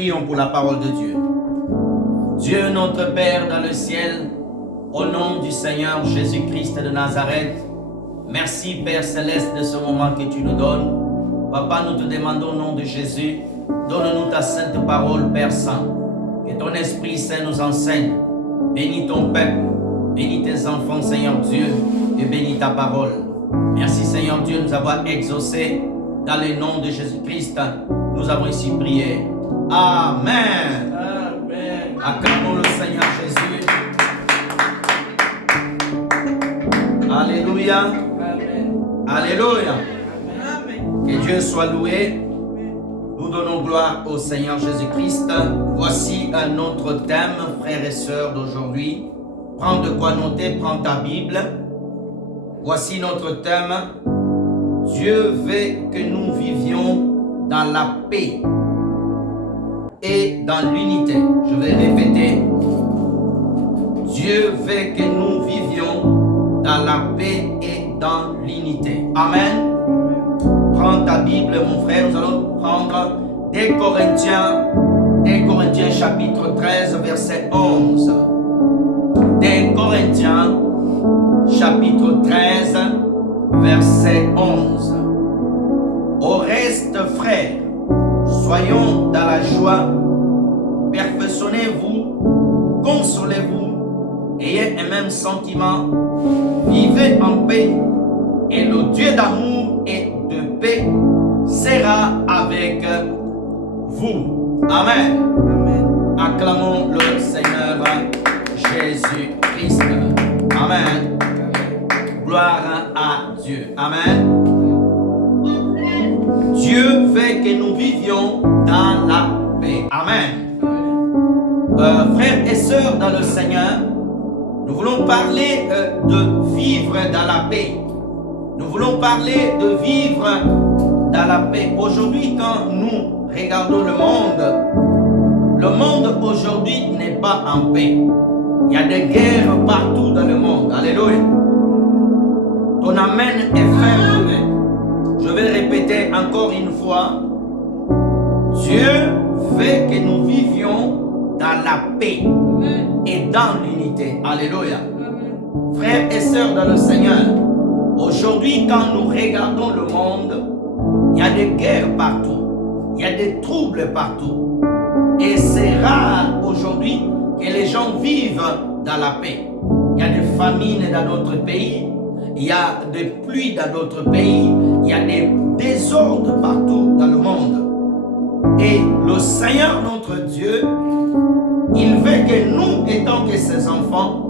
prions pour la parole de Dieu. Dieu notre Père dans le ciel, au nom du Seigneur Jésus-Christ de Nazareth, merci Père Céleste de ce moment que tu nous donnes. Papa, nous te demandons au nom de Jésus, donne-nous ta sainte parole, Père Saint. Que ton Esprit Saint nous enseigne. Bénis ton peuple, bénis tes enfants, Seigneur Dieu, et bénis ta parole. Merci Seigneur Dieu de nous avoir exaucés. Dans le nom de Jésus-Christ, nous avons ici prié. Amen. Amen. Acclamons le Seigneur Jésus. Alléluia. Amen. Alléluia. Amen. Que Dieu soit loué. Nous donnons gloire au Seigneur Jésus-Christ. Voici un autre thème, frères et sœurs d'aujourd'hui. Prends de quoi noter, prends ta Bible. Voici notre thème. Dieu veut que nous vivions dans la paix et dans l'unité. Je vais répéter. Dieu veut que nous vivions dans la paix et dans l'unité. Amen. Prends ta Bible, mon frère. Nous allons prendre 2 Corinthiens chapitre 13, verset 11. 2 Corinthiens chapitre 13, verset 11. Au reste, frères, soyons dans la joie, perfectionnez-vous, consolez-vous, ayez un même sentiment, vivez en paix, et le Dieu d'amour et de paix sera avec vous. Amen. Amen. Acclamons le Seigneur Jésus-Christ. Amen. Gloire à Dieu. Amen. Dieu veut que nous vivions dans la paix. Amen. Frères et sœurs dans le Seigneur, nous voulons parler de vivre dans la paix. Nous voulons parler de vivre dans la paix. Aujourd'hui, quand nous regardons le monde aujourd'hui n'est pas en paix. Il y a des guerres partout dans le monde. Alléluia. Ton amen est faible. Je vais répéter encore une fois. Dieu veut que nous vivions dans la paix et dans l'unité. Alléluia. Frères et sœurs dans le Seigneur, aujourd'hui quand nous regardons le monde, il y a des guerres partout. Il y a des troubles partout. Et c'est rare aujourd'hui que les gens vivent dans la paix. Il y a des famines dans notre pays. Il y a des pluies dans d'autres pays. Il y a des désordres partout dans le monde. Et le Seigneur, notre Dieu, il veut que nous, étant que ses enfants,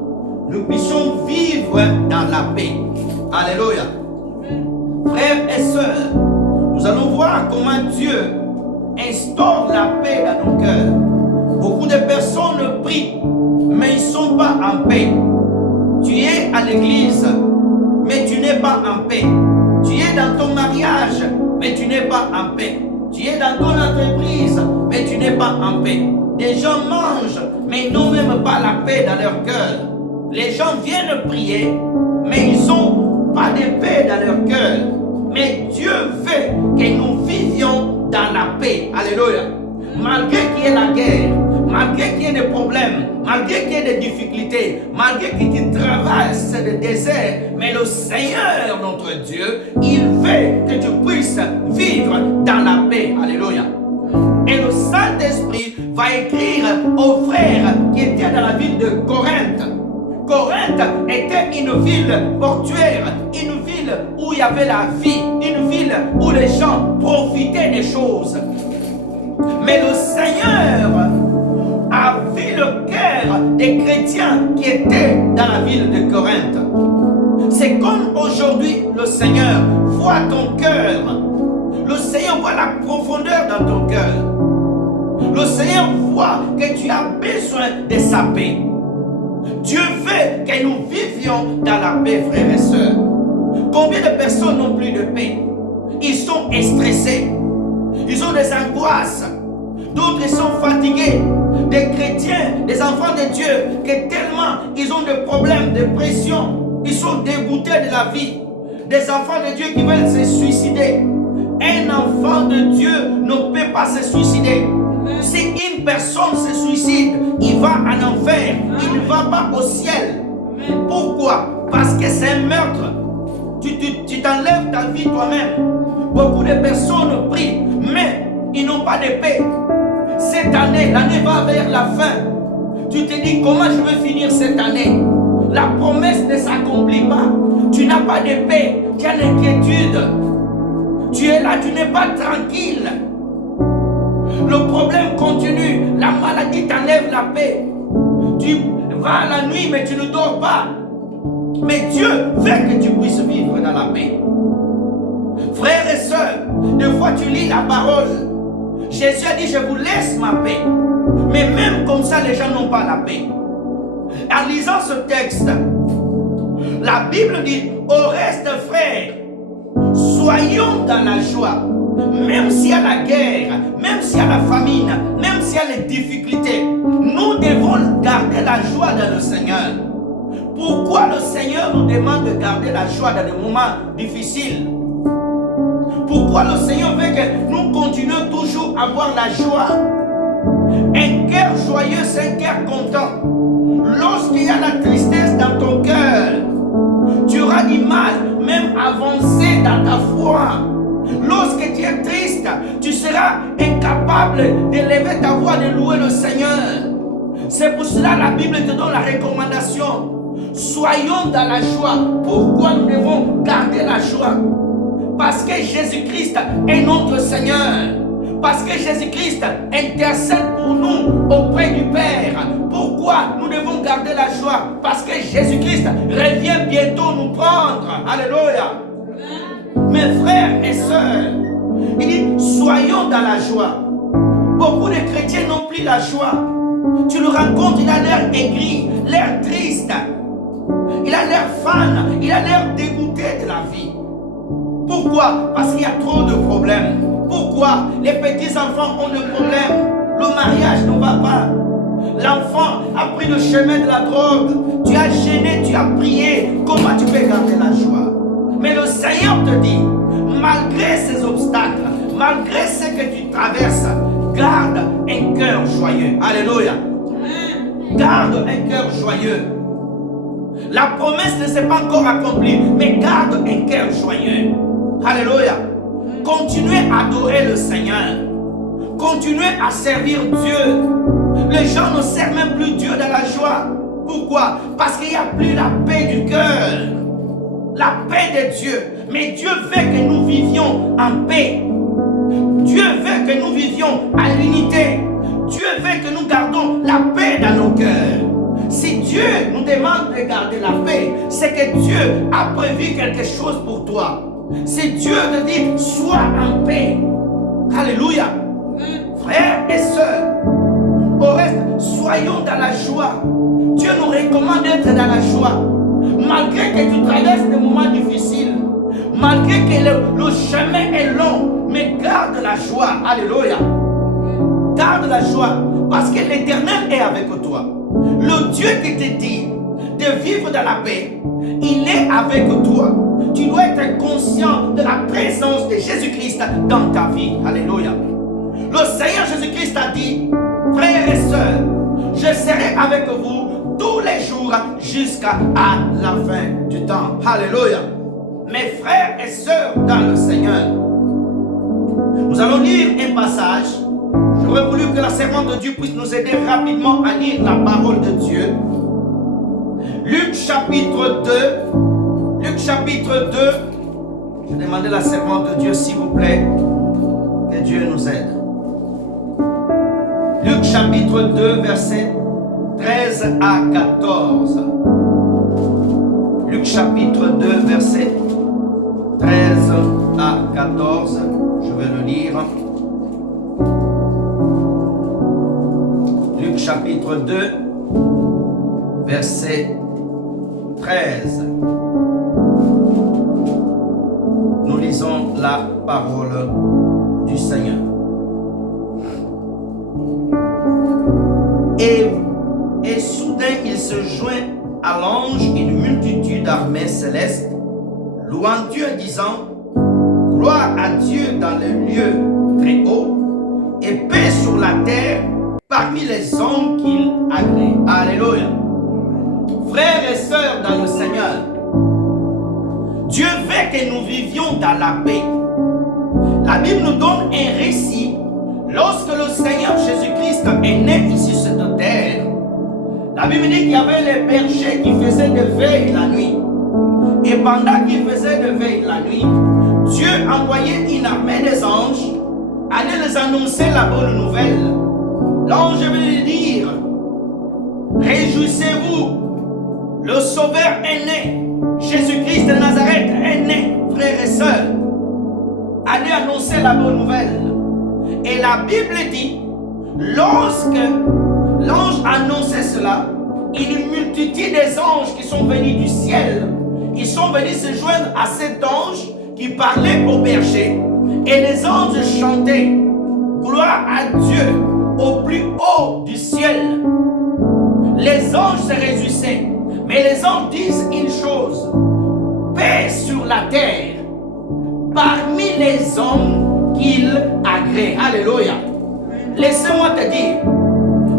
nous puissions vivre dans la paix. Alléluia. Frères et sœurs, nous allons voir comment Dieu instaure la paix dans nos cœurs. Beaucoup de personnes prient, mais ils ne sont pas en paix. Tu es à l'église, mais tu n'es pas en paix. Tu es dans ton mariage, mais tu n'es pas en paix. Tu es dans ton entreprise, mais tu n'es pas en paix. Des gens mangent, mais ils n'ont même pas la paix dans leur cœur. Les gens viennent prier, mais ils n'ont pas de paix dans leur cœur. Mais Dieu veut que nous vivions dans la paix. Alléluia. Malgré qu'il y ait la guerre, malgré qu'il y ait des problèmes, malgré qu'il y ait des difficultés, malgré que tu traverses le désert, mais le Seigneur, notre Dieu, il veut que tu puisses vivre dans la paix. Alléluia. Et le Saint-Esprit va écrire aux frères qui étaient dans la ville de Corinthe. Corinthe était une ville portuaire, une ville où il y avait la vie, une ville où les gens profitaient des choses. Mais le Seigneur a vu le cœur des chrétiens qui étaient dans la ville de Corinthe. C'est comme aujourd'hui le Seigneur voit ton cœur. Le Seigneur voit la profondeur dans ton cœur. Le Seigneur voit que tu as besoin de sa paix. Dieu veut que nous vivions dans la paix, frères et sœurs. Combien de personnes n'ont plus de paix? Ils sont stressés. Ils ont des angoisses. D'autres sont fatigués. Des chrétiens, des enfants de Dieu, que tellement ils ont des problèmes, de pression. Ils sont dégoûtés de la vie. Des enfants de Dieu qui veulent se suicider. Un enfant de Dieu ne peut pas se suicider. Si une personne se suicide, il va en enfer, il ne va pas au ciel. Pourquoi? Parce que c'est un meurtre. Tu t'enlèves ta vie toi-même. Beaucoup de personnes prient, mais ils n'ont pas de paix. Cette année, l'année va vers la fin. Tu te dis comment je vais finir cette année. La promesse ne s'accomplit pas. Tu n'as pas de paix, tu as l'inquiétude. Tu es là, tu n'es pas tranquille. Le problème continue, la maladie t'enlève la paix. Tu vas la nuit mais tu ne dors pas. Mais Dieu veut que tu puisses vivre dans la paix. Frères et sœurs, des fois tu lis la parole. Jésus a dit, je vous laisse ma paix. Mais même comme ça, les gens n'ont pas la paix. En lisant ce texte, la Bible dit, au reste frères, soyons dans la joie. Même s'il y a la guerre, même s'il y a la famine, même s'il y a les difficultés, nous devons garder la joie dans le Seigneur. Pourquoi le Seigneur nous demande de garder la joie dans les moments difficiles? Pourquoi le Seigneur veut que nous continuions toujours à avoir la joie? Un cœur joyeux, c'est un cœur content. Lorsqu'il y a la tristesse dans ton cœur, tu auras du mal même à avancer dans ta foi. Lorsque tu es triste, tu seras incapable d'élever ta voix, de louer le Seigneur. C'est pour cela que la Bible te donne la recommandation. Soyons dans la joie. Pourquoi nous devons garder la joie? Parce que Jésus-Christ est notre Seigneur. Parce que Jésus-Christ intercède pour nous auprès du Père. Pourquoi nous devons garder la joie? Parce que Jésus-Christ revient bientôt nous prendre. Alléluia. Mes frères et sœurs, il dit, soyons dans la joie. Beaucoup de chrétiens n'ont plus la joie. Tu le rencontres, il a l'air aigri, l'air triste. Il a l'air fan, il a l'air dégoûté de la vie. Pourquoi? Parce qu'il y a trop de problèmes. Pourquoi? Les petits-enfants ont des problèmes. Le mariage ne va pas. L'enfant a pris le chemin de la drogue. Tu as gêné, tu as prié. Comment tu peux garder la joie? Mais le Seigneur te dit, malgré ces obstacles, malgré ce que tu traverses, garde un cœur joyeux. Alléluia. Garde un cœur joyeux. La promesse ne s'est pas encore accomplie, mais garde un cœur joyeux. Alléluia. Continuez à adorer le Seigneur. Continuez à servir Dieu. Les gens ne servent même plus Dieu dans la joie. Pourquoi? Parce qu'il n'y a plus la paix du cœur. La paix de Dieu. Mais Dieu veut que nous vivions en paix. Dieu veut que nous vivions à l'unité. Dieu veut que nous gardons la paix dans nos cœurs. Si Dieu nous demande de garder la paix, c'est que Dieu a prévu quelque chose pour toi. Si Dieu te dit, sois en paix. Alléluia. Frères et sœurs, au reste, soyons dans la joie. Dieu nous recommande d'être dans la joie. Malgré que tu traverses des moments difficiles, malgré que le chemin est long, mais garde la joie. Alléluia. Garde la joie, parce que l'Éternel est avec toi. Le Dieu qui te dit de vivre dans la paix, il est avec toi. Tu dois être conscient de la présence de Jésus-Christ dans ta vie. Alléluia. Le Seigneur Jésus-Christ a dit, frères et sœurs, je serai avec vous tous les jours jusqu'à la fin du temps. Alléluia. Mes frères et sœurs dans le Seigneur, nous allons lire un passage. J'aurais voulu que la servante de Dieu puisse nous aider rapidement à lire la parole de Dieu. Luc chapitre 2. Luc chapitre 2. Je vais demander à la servante de Dieu, s'il vous plaît, que Dieu nous aide. Luc chapitre 2, versets 13 à 14. Luc chapitre 2, versets 13 à 14. Je vais le lire. Luc chapitre 2, verset 13. Nous lisons la parole du Seigneur. Et soudain il se joint à l'ange une multitude d'armées célestes, louant Dieu disant, gloire à Dieu dans les lieux très hauts, et paix sur la terre parmi les hommes qu'il a créés. Alléluia. Frères et sœurs dans le Seigneur, Dieu veut que nous vivions dans la paix. La Bible nous donne un récit. Lorsque le Seigneur Jésus-Christ est né ici sur cette terre, la Bible dit qu'il y avait les bergers qui faisaient de veille la nuit. Et pendant qu'ils faisaient de veille la nuit, Dieu envoyait une armée des anges aller les annoncer la bonne nouvelle. L'ange venait dire: réjouissez-vous, le Sauveur est né, Jésus-Christ de Nazareth est né, frères et sœurs. Allez annoncer la bonne nouvelle. Et la Bible dit, lorsque l'ange annonçait cela, une multitude des anges qui sont venus du ciel, ils sont venus se joindre à cet ange qui parlait au berger. Et les anges chantaient gloire à Dieu au plus haut du ciel. Les anges se réjouissaient. Mais les anges disent une chose: paix sur la terre parmi les hommes qu'il agrée. Alléluia. Laissez-moi te dire,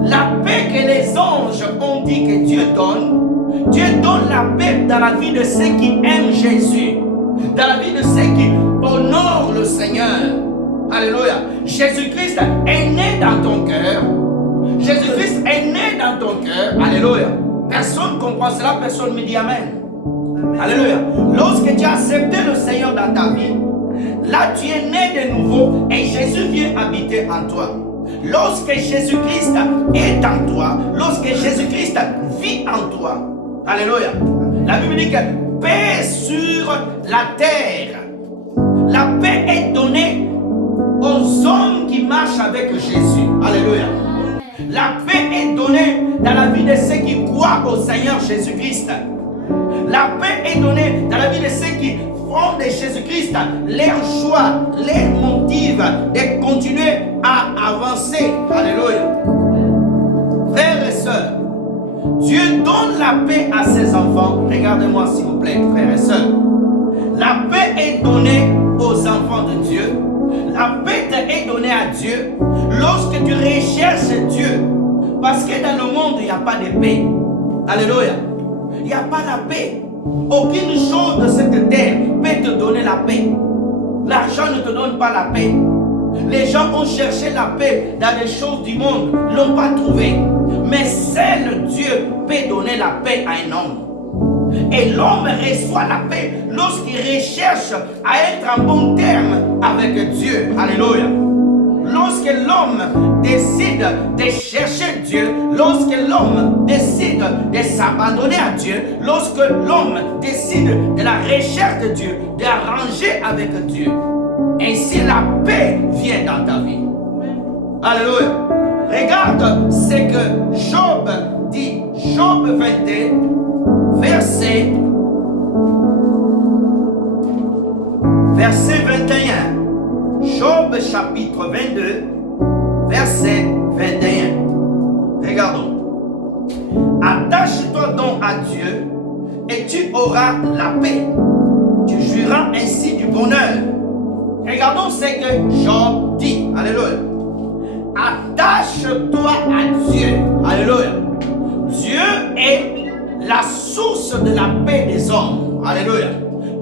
la paix que les anges ont dit que Dieu donne la paix dans la vie de ceux qui aiment Jésus, dans la vie de ceux qui honorent le Seigneur. Alléluia. Jésus-Christ est né dans ton cœur. Jésus-Christ est né dans ton cœur. Alléluia. Personne ne comprend cela, personne ne me dit Amen. Alléluia. Lorsque tu as accepté le Seigneur dans ta vie, là tu es né de nouveau et Jésus vient habiter en toi. Lorsque Jésus-Christ est en toi, lorsque Jésus-Christ vit en toi, alléluia, la Bible dit que paix sur la terre. La paix est donnée aux hommes qui marchent avec Jésus. Alléluia. La paix est donnée dans la vie de ceux qui croient au Seigneur Jésus-Christ. La paix est donnée dans la vie de ceux qui font de Jésus-Christ leur choix, leur motif de continuer à avancer. Alléluia. Frères et sœurs, Dieu donne la paix à ses enfants. Regardez-moi s'il vous plaît, frères et sœurs. La paix est donnée aux enfants de Dieu. La paix est donnée à Dieu lorsque tu recherches Dieu. Parce que dans le monde, il n'y a pas de paix. Alléluia. Il n'y a pas la paix. Aucune chose de cette terre peut te donner la paix. L'argent ne te donne pas la paix. Les gens ont cherché la paix dans les choses du monde, ne l'ont pas trouvé. Mais seul Dieu peut donner la paix à un homme. Et l'homme reçoit la paix lorsqu'il recherche à être en bon terme avec Dieu. Alléluia. Lorsque l'homme décide de chercher Dieu, lorsque l'homme décide de s'abandonner à Dieu, lorsque l'homme décide de la recherche de Dieu, d'arranger avec Dieu, ainsi la paix vient dans ta vie. Alléluia. Regarde ce que Job dit. Job 21, verset 21. Job chapitre 22, verset 21. Regardons. Attache-toi donc à Dieu et tu auras la paix. Tu jouiras ainsi du bonheur. Regardons ce que Job dit. Alléluia. Attache-toi à Dieu. Alléluia. Dieu est la source de la paix des hommes. Alléluia.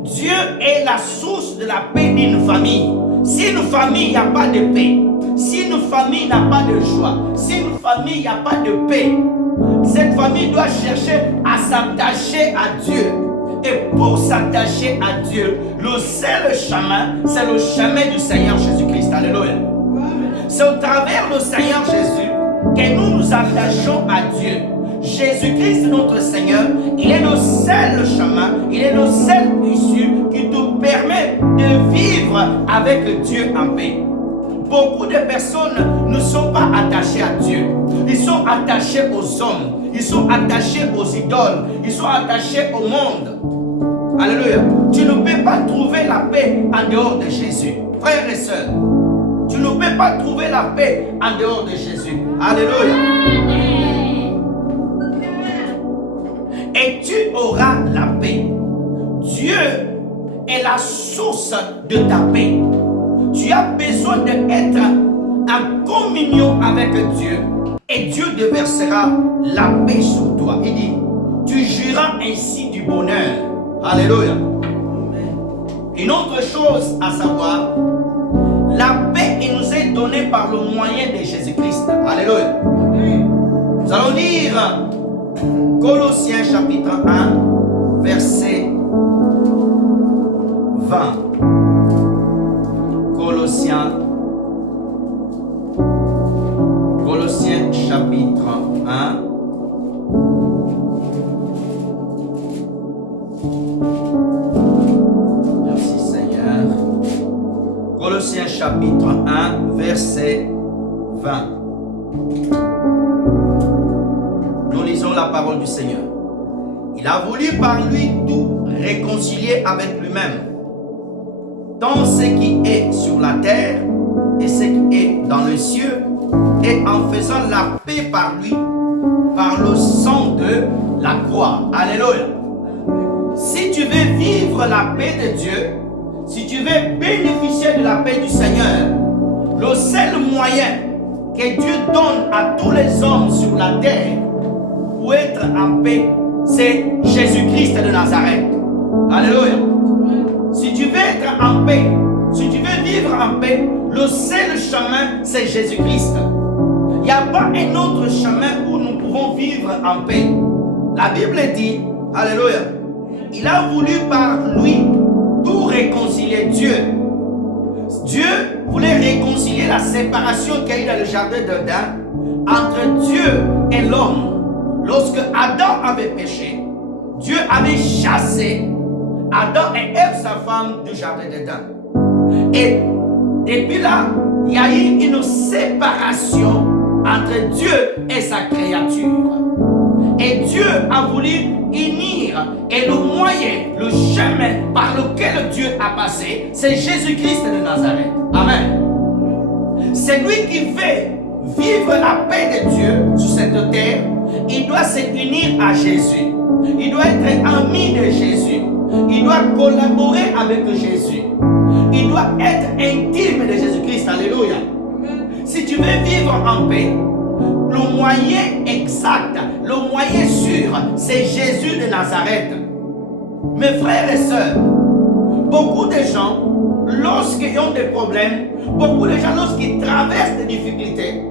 Dieu est la source de la paix d'une famille. Si une famille n'a pas de paix, si une famille n'a pas de joie, si une famille n'a pas de paix, cette famille doit chercher à s'attacher à Dieu. Et pour s'attacher à Dieu, le seul chemin, c'est le chemin du Seigneur Jésus-Christ. Alléluia. C'est au travers du Seigneur Jésus que nous nous attachons à Dieu. Jésus-Christ, notre Seigneur, il est le seul chemin, il est le seul issue qui nous permet de vivre avec Dieu en paix. Beaucoup de personnes ne sont pas attachées à Dieu. Ils sont attachés aux hommes, ils sont attachés aux idoles, ils sont attachés au monde. Alléluia. Tu ne peux pas trouver la paix en dehors de Jésus. Frères et sœurs, tu ne peux pas trouver la paix en dehors de Jésus. Alléluia. Et tu auras la paix. Dieu est la source de ta paix. Tu as besoin d'être en communion avec Dieu. Et et Dieu déversera la paix sur toi. Il dit, tu jouiras ainsi du bonheur. Alléluia. Une autre chose à savoir, la paix il nous est donnée par le moyen de Jésus-Christ. Alléluia. Nous allons lire Colossiens chapitre 1, verset 20. Colossiens chapitre 1. Merci Seigneur. Colossiens chapitre 1, verset 20. Nous lisons la parole du Seigneur. Il a voulu par lui tout réconcilier avec lui-même, tant ce qui est sur la terre et ce qui est dans les cieux, et en faisant la paix par lui, par le sang de la croix. Alléluia. Si tu veux vivre la paix de Dieu, si tu veux bénéficier de la paix du Seigneur, le seul moyen que Dieu donne à tous les hommes sur la terre pour être en paix, c'est Jésus-Christ de Nazareth. Alléluia. Si tu veux être en paix, si tu veux vivre en paix, le seul chemin, c'est Jésus-Christ. Il n'y a pas un autre chemin où nous pouvons vivre en paix. La Bible dit, alléluia, il a voulu par lui tout réconcilier. Dieu voulait réconcilier la séparation qu'il y a eu dans le jardin d'Éden entre Dieu et l'homme. Lorsque Adam avait péché, Dieu avait chassé Adam et Ève, sa femme, du jardin d'Éden. Et depuis là, il y a eu une séparation entre Dieu et sa créature. Et Dieu a voulu unir, et le moyen, le chemin par lequel Dieu a passé, c'est Jésus-Christ de Nazareth. Amen. C'est lui qui veut vivre la paix de Dieu sur cette terre. Il doit se unir à Jésus. Il doit être ami de Jésus. Il doit collaborer avec Jésus. Il doit être intime de Jésus-Christ. Alléluia. Si tu veux vivre en paix, le moyen exact, le moyen sûr, c'est Jésus de Nazareth. Mes frères et sœurs, beaucoup de gens, lorsqu'ils ont des problèmes, beaucoup de gens, lorsqu'ils traversent des difficultés,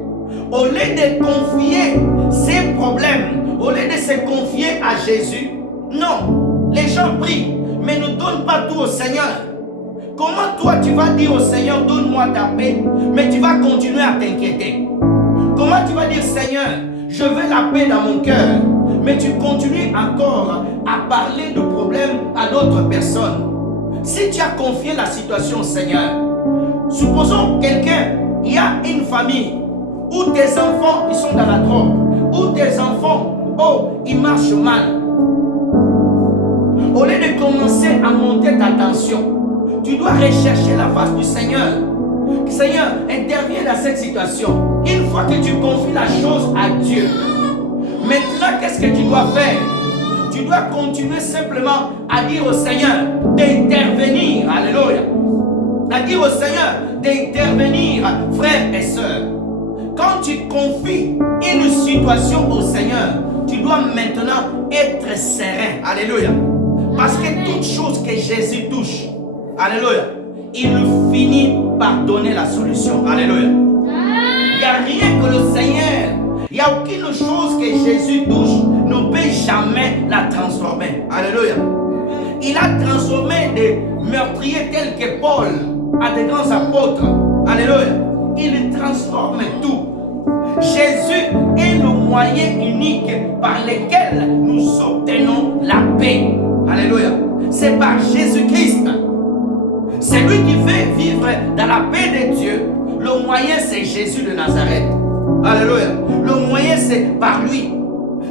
au lieu de confier ces problèmes, au lieu de se confier à Jésus, non, les gens prient, mais ne donnent pas tout au Seigneur. Comment toi tu vas dire au Seigneur, donne-moi ta paix, mais tu vas continuer à t'inquiéter? Comment tu vas dire, Seigneur, je veux la paix dans mon cœur, mais tu continues encore à parler de problèmes à d'autres personnes? Si tu as confié la situation au Seigneur, supposons quelqu'un, il y a une famille où tes enfants ils sont dans la drogue, où tes enfants, ils marchent mal. Au lieu de commencer à monter ta tension, tu dois rechercher la face du Seigneur. Seigneur, interviens dans cette situation. Une fois que tu confies la chose à Dieu, maintenant qu'est-ce que tu dois faire? Tu dois continuer simplement à dire au Seigneur d'intervenir. Alléluia. À dire au Seigneur d'intervenir, frères et sœurs. Quand tu confies une situation au Seigneur, tu dois maintenant être serein. Alléluia. Parce que toute chose que Jésus touche, alléluia, il finit par donner la solution. Alléluia. Il n'y a rien que le Seigneur, il n'y a aucune chose que Jésus touche ne peut jamais la transformer. Alléluia. Il a transformé des meurtriers tels que Paul à des grands apôtres. Alléluia. Il transforme tout. Jésus est le moyen unique par lequel nous obtenons la paix. Alléluia. C'est par Jésus-Christ. C'est lui qui fait vivre dans la paix de Dieu. Le moyen, c'est Jésus de Nazareth. Alléluia. Le moyen, c'est par lui.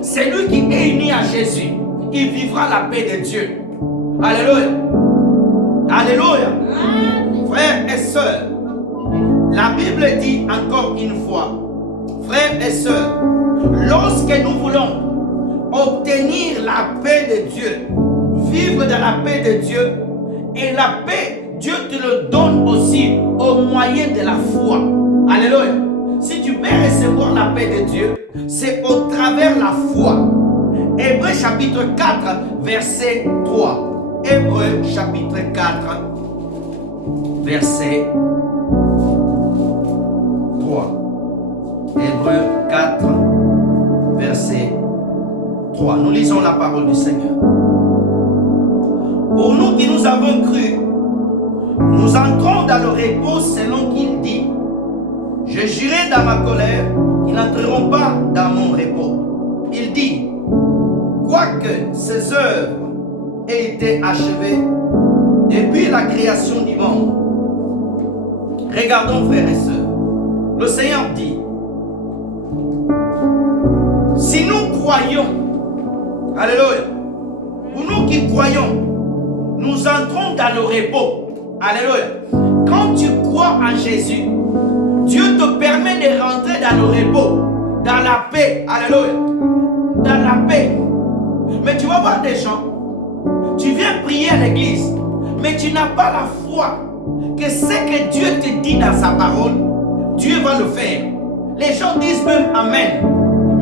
C'est lui qui est uni à Jésus. Il vivra la paix de Dieu. Alléluia. Alléluia. Frères et sœurs, la Bible dit encore une fois, frères et sœurs, lorsque nous voulons obtenir la paix de Dieu, vivre dans la paix de Dieu, et la paix, Dieu te le donne aussi au moyen de la foi. Alléluia. si tu peux recevoir la paix de Dieu, c'est au travers la foi. Hébreux chapitre 4, verset 3. Hébreux chapitre 4, verset 3. Hébreux 4, verset 3. Nous lisons la parole du Seigneur. Pour nous qui nous avons cru, nous entrons dans le repos selon qu'il dit. Je jurai dans ma colère qu'ils n'entreront pas dans mon repos. Il dit, quoique ces œuvres aient été achevées depuis la création du monde. Regardons, frères et sœurs, le Seigneur dit, si nous croyons, alléluia, pour nous qui croyons, nous entrons dans le repos. Alléluia. Quand tu crois en Jésus, Dieu te permet de rentrer dans le repos, dans la paix. Alléluia. Dans la paix. Mais tu vas voir des gens, tu viens prier à l'église, mais tu n'as pas la foi que ce que Dieu te dit dans sa parole, Dieu va le faire. Les gens disent même Amen,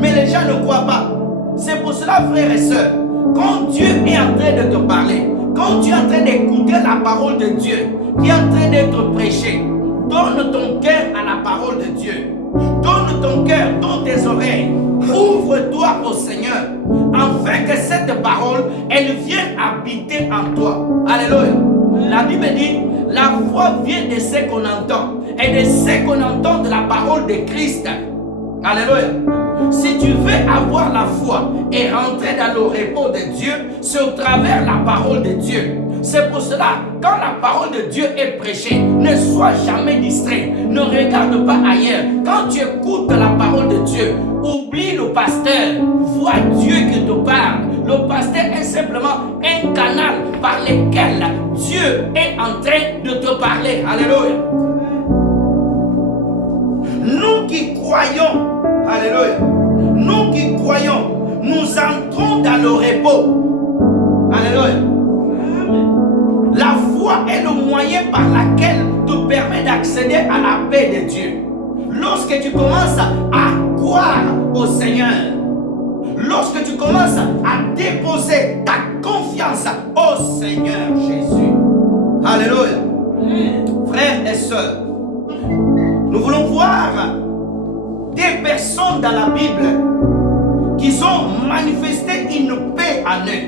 mais les gens ne croient pas. C'est pour cela, frères et sœurs, quand Dieu est en train de te parler, quand tu es en train d'écouter la parole de Dieu, qui est en train d'être prêchée, donne ton cœur à la parole de Dieu. Donne ton cœur, donne tes oreilles. Ouvre-toi au Seigneur, afin que cette parole, elle vienne habiter en toi. Alléluia. La Bible dit, la foi vient de ce qu'on entend, et de ce qu'on entend de la parole de Christ. Alléluia. Si tu veux avoir la foi et rentrer dans le repos de Dieu, c'est au travers la parole de Dieu. C'est pour cela, quand la parole de Dieu est prêchée, ne sois jamais distrait. Ne regarde pas ailleurs. Quand tu écoutes la parole de Dieu, oublie le pasteur. Vois Dieu qui te parle. Le pasteur est simplement un canal par lequel Dieu est en train de te parler. Alléluia. Nous qui croyons, alléluia, nous qui croyons, nous entrons dans le repos. Alléluia. La foi est le moyen par lequel te permet d'accéder à la paix de Dieu. Lorsque tu commences à croire au Seigneur, lorsque tu commences à déposer ta confiance au Seigneur Jésus. Alléluia. Frères et sœurs, nous voulons voir des personnes dans la Bible qui ont manifesté une paix en eux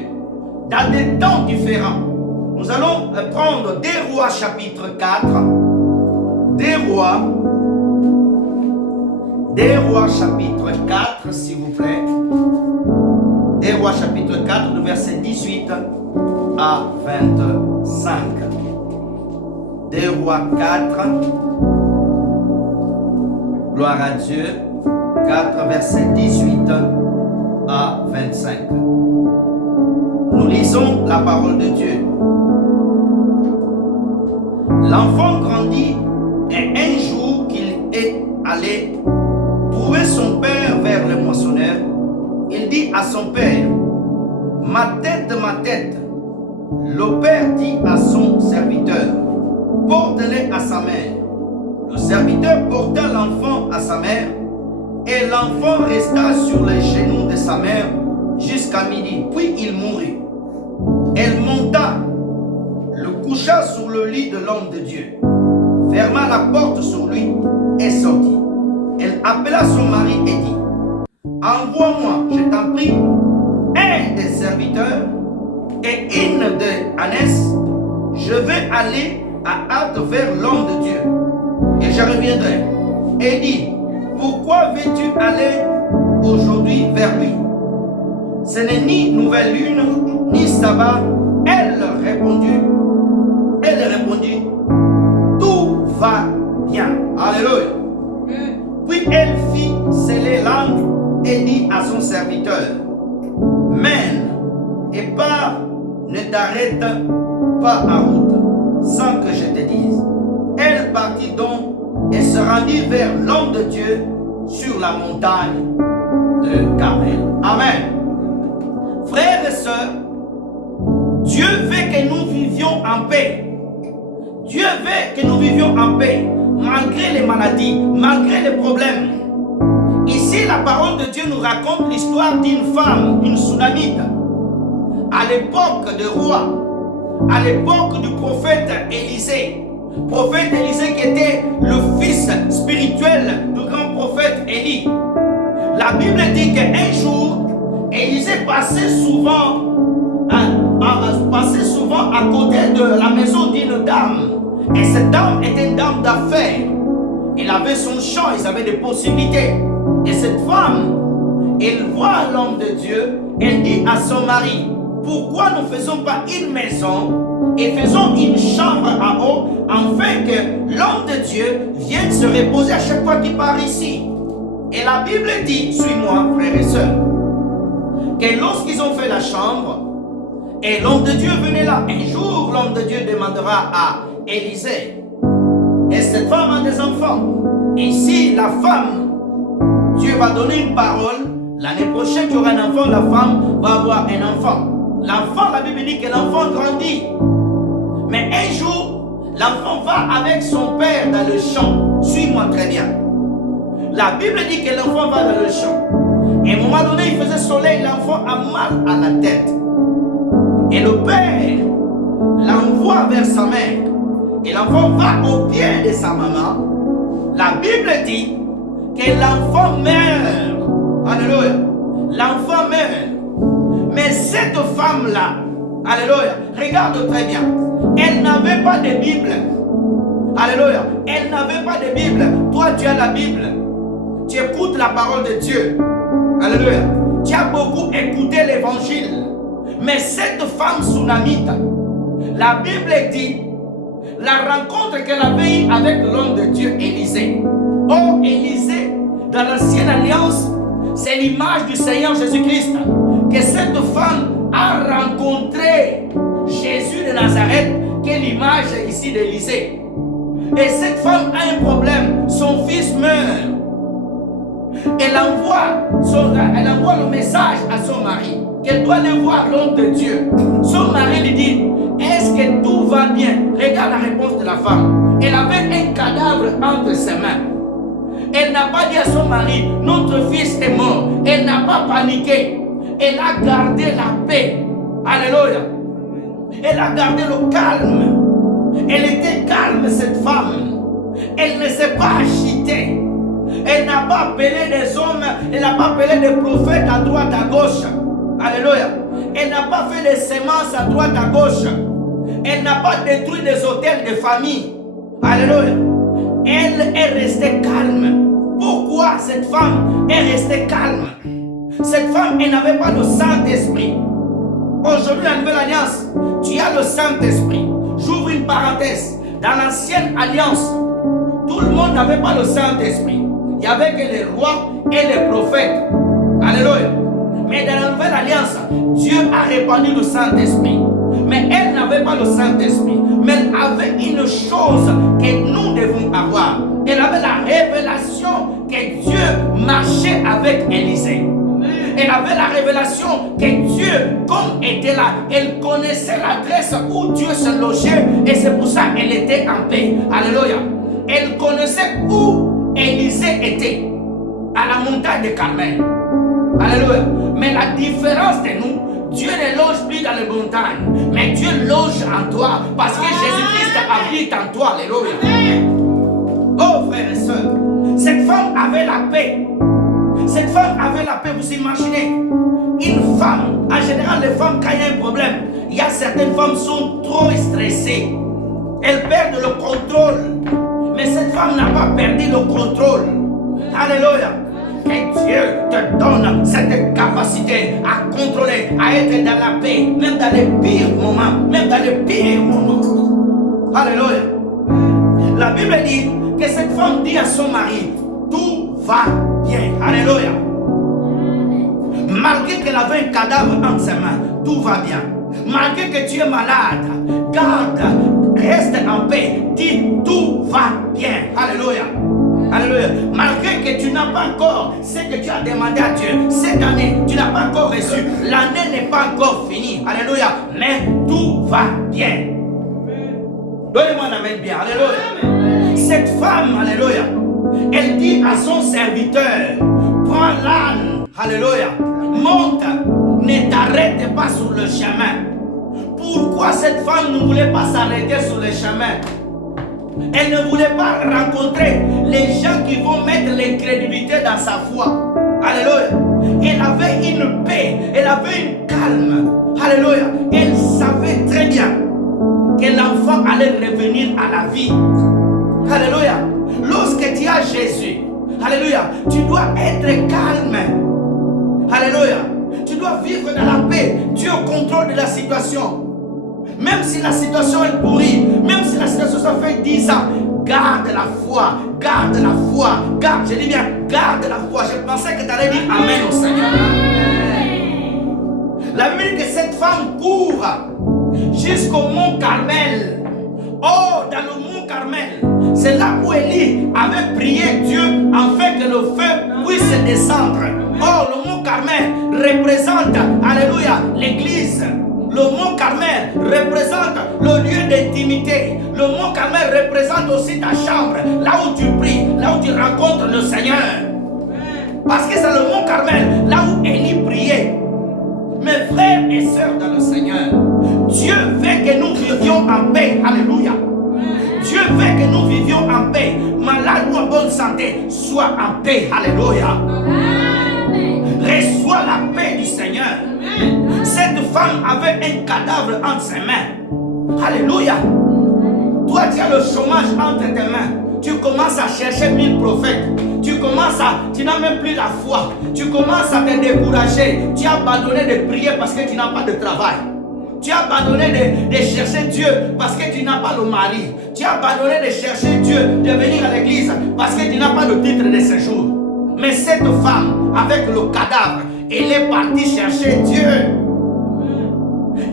dans des temps différents. Nous allons prendre 2 Rois chapitre 4. 2 Rois chapitre 4, s'il vous plaît. 2 Rois chapitre 4, du verset 18 à 25. 2 Rois 4. Gloire à Dieu. 4, verset 18 à 25. Nous lisons la parole de Dieu. L'enfant grandit et un jour qu'il est allé trouver son père vers le moissonneur, il dit à son père, ma tête, ma tête. Le père dit à son serviteur, porte-le à sa mère. Le serviteur porta l'enfant à sa mère et l'enfant resta sur les genoux de sa mère jusqu'à midi, puis il mourut. Elle monta, le coucha sur le lit de l'homme de Dieu, ferma la porte sur lui et sortit. Elle appela son mari et dit, envoie-moi, je t'en prie, un des serviteurs et une de ânesse. Je vais aller à hâte vers l'homme de Dieu et je reviendrai. Et dit, pourquoi veux-tu aller aujourd'hui vers lui? Ce n'est ni nouvelle lune, ni sabbat. Elle répondit, tout va bien. Alléluia. Puis elle fit sceller langue et dit à son serviteur, mène et pars, ne t'arrête pas en route, sans que je te dise. Elle partit donc et se rendit vers l'homme de Dieu sur la montagne de Carmel. Amen. Frères et sœurs, Dieu veut que nous vivions en paix. Dieu veut que nous vivions en paix. malgré les maladies, malgré les problèmes. Ici, la parole de Dieu nous raconte l'histoire d'une femme, une Sunamite, à l'époque de roi, à l'époque du prophète Élisée. Prophète Élisée qui était le fils spirituel du grand prophète Élie. La Bible dit qu'un jour, Élisée passait souvent à côté de la maison d'une dame. Et cette dame était une dame d'affaires. Elle avait son champ, ils avaient des possibilités. Et cette femme, elle voit l'homme de Dieu, elle dit à son mari, pourquoi ne faisons pas une maison et faisons une chambre en haut, afin que l'homme de Dieu vienne se reposer à chaque fois qu'il part ici. Et la Bible dit, suis-moi frères et sœurs, que lorsqu'ils ont fait la chambre, et l'homme de Dieu venait là, un jour l'homme de Dieu demandera à Élisée, et cette femme a des enfants. Et si la femme, Dieu va donner une parole, l'année prochaine tu auras un enfant, la femme va avoir un enfant. L'enfant, la Bible dit que l'enfant grandit. Mais un jour, l'enfant va avec son père dans le champ. Suis-moi très bien. La Bible dit que l'enfant va dans le champ. Et à un moment donné, il faisait soleil, l'enfant a mal à la tête. Et le père l'envoie vers sa mère. Et l'enfant va au pied de sa maman. La Bible dit que l'enfant meurt. Alléluia. L'enfant meurt. Mais cette femme-là, alléluia, regarde très bien. Elle n'avait pas de Bible. Alléluia. Elle n'avait pas de Bible. Toi, tu as la Bible. Tu écoutes la parole de Dieu. Alléluia. Tu as beaucoup écouté l'évangile. Mais cette femme Sunamite, la Bible dit, la rencontre qu'elle avait eue avec l'homme de Dieu, Élisée. Oh, Élisée, dans l'ancienne alliance, c'est l'image du Seigneur Jésus-Christ. Que cette femme a rencontré Jésus de Nazareth, qui est l'image ici d'Élisée. Et cette femme a un problème, son fils meurt. Elle envoie le message à son mari, qu'elle doit aller voir l'homme de Dieu. Son mari lui dit, est-ce que tout va bien? Regarde la réponse de la femme. Elle avait un cadavre entre ses mains. Elle n'a pas dit à son mari, notre fils est mort. Elle n'a pas paniqué. Elle a gardé la paix. Alléluia. Elle a gardé le calme. Elle était calme, cette femme. Elle ne s'est pas agitée. Elle n'a pas appelé des hommes. Elle n'a pas appelé des prophètes à droite, à gauche. Alléluia. Elle n'a pas fait des semences à droite, à gauche. Elle n'a pas détruit des hôtels de famille. Alléluia. Elle est restée calme. Pourquoi cette femme est restée calme? Cette femme, elle n'avait pas le Saint-Esprit. Aujourd'hui, la nouvelle alliance, tu as le Saint-Esprit. J'ouvre une parenthèse. Dans l'ancienne alliance, tout le monde n'avait pas le Saint-Esprit. Il n'y avait que les rois et les prophètes. Alléluia. Mais dans la nouvelle alliance, Dieu a répandu le Saint-Esprit. Mais elle n'avait pas le Saint-Esprit. Mais elle avait une chose que nous devons avoir. Elle avait la révélation que Dieu marchait avec Élisée. Elle avait la révélation que Dieu, comme était là, elle connaissait l'adresse où Dieu se logeait et c'est pour ça qu'elle était en paix. Alléluia. Elle connaissait où Élisée était, à la montagne de Carmel. Alléluia. Mais la différence de nous, Dieu ne loge plus dans les montagnes, mais Dieu loge en toi parce que Jésus-Christ habite en toi. Alléluia. Oh frères et sœurs, cette femme avait la paix. Cette femme avait la paix, vous imaginez. Une femme, en général les femmes quand il y a un problème, il y a certaines femmes qui sont trop stressées. Elles perdent le contrôle. Mais cette femme n'a pas perdu le contrôle. Alléluia. Que Dieu te donne cette capacité à contrôler, à être dans la paix, même dans les pires moments. Même dans les pires moments. Alléluia. La Bible dit que cette femme dit à son mari, tout va bien. Alléluia. Malgré qu'elle avait un cadavre entre ses mains, tout va bien. Malgré que tu es malade, garde, reste en paix. Dis, tout va bien. Alléluia. Alléluia. Malgré que tu n'as pas encore ce que tu as demandé à Dieu, cette année, tu n'as pas encore reçu. L'année n'est pas encore finie. Alléluia. Mais tout va bien. Donnez-moi un amen bien. Alléluia. Cette femme, alléluia, elle dit à son serviteur, prends l'âne, alléluia, monte, ne t'arrête pas sur le chemin. Pourquoi cette femme ne voulait pas s'arrêter sur le chemin? Elle ne voulait pas rencontrer les gens qui vont mettre l'incrédulité dans sa foi. Alléluia. Elle avait une paix, elle avait une calme. Alléluia. Elle savait très bien que l'enfant allait revenir à la vie. Alléluia. Lorsque tu as Jésus, alléluia, tu dois être calme. Alléluia. Tu dois vivre dans la paix. Tu es au contrôle de la situation. Même si la situation est pourrie, même si la situation ça fait 10 ans, garde la foi, garde la foi, garde, je dis bien, garde la foi. Je pensais que tu allais dire Amen au Seigneur. La Bible dit que cette femme court jusqu'au mont Carmel. Oh, dans le mont Carmel, c'est là où Élie avait prié Dieu afin que le feu puisse descendre. Oh, le mont Carmel représente, alléluia, l'église. Le mont Carmel représente le lieu d'intimité. Le mont Carmel représente aussi ta chambre, là où tu pries, là où tu rencontres le Seigneur. Parce que c'est le mont Carmel, là où Élie priait. Mes frères et sœurs dans le Seigneur, Dieu veut que nous vivions en paix. Alléluia. Dieu veut que nous vivions en paix. Malade ou en bonne santé, sois en paix. Alléluia. Reçois la paix du Seigneur. Cette femme avait un cadavre entre ses mains. Alléluia. Toi, tu as le chômage entre tes mains. Tu commences à chercher 1000 prophètes. Tu n'as même plus la foi. Tu commences à te décourager. Tu as abandonné de prier parce que tu n'as pas de travail. Tu as abandonné de chercher Dieu parce que tu n'as pas le mari. Tu as abandonné de chercher Dieu, de venir à l'église parce que tu n'as pas de titre de séjour. Mais cette femme, avec le cadavre, elle est partie chercher Dieu.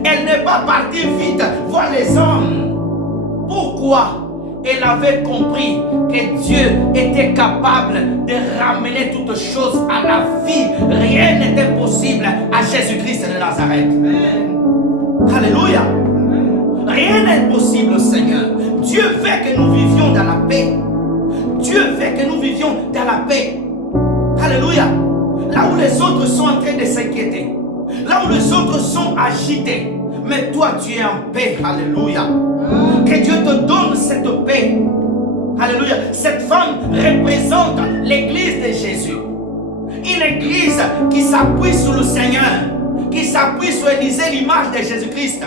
Elle n'est pas partie vite voir les hommes. Pourquoi? Elle avait compris que Dieu était capable de ramener toutes choses à la vie. Rien n'était possible à Jésus-Christ de Nazareth. Alléluia. Rien n'est possible au Seigneur. Dieu veut que nous vivions dans la paix. Dieu veut que nous vivions dans la paix. Alléluia. Là où les autres sont en train de s'inquiéter, là où les autres sont agités, mais toi tu es en paix. Alléluia. Que Dieu te donne cette paix. Alléluia. Cette femme représente l'église de Jésus. Une église qui s'appuie sur le Seigneur, qui s'appuie sur Élysée, l'image de Jésus-Christ.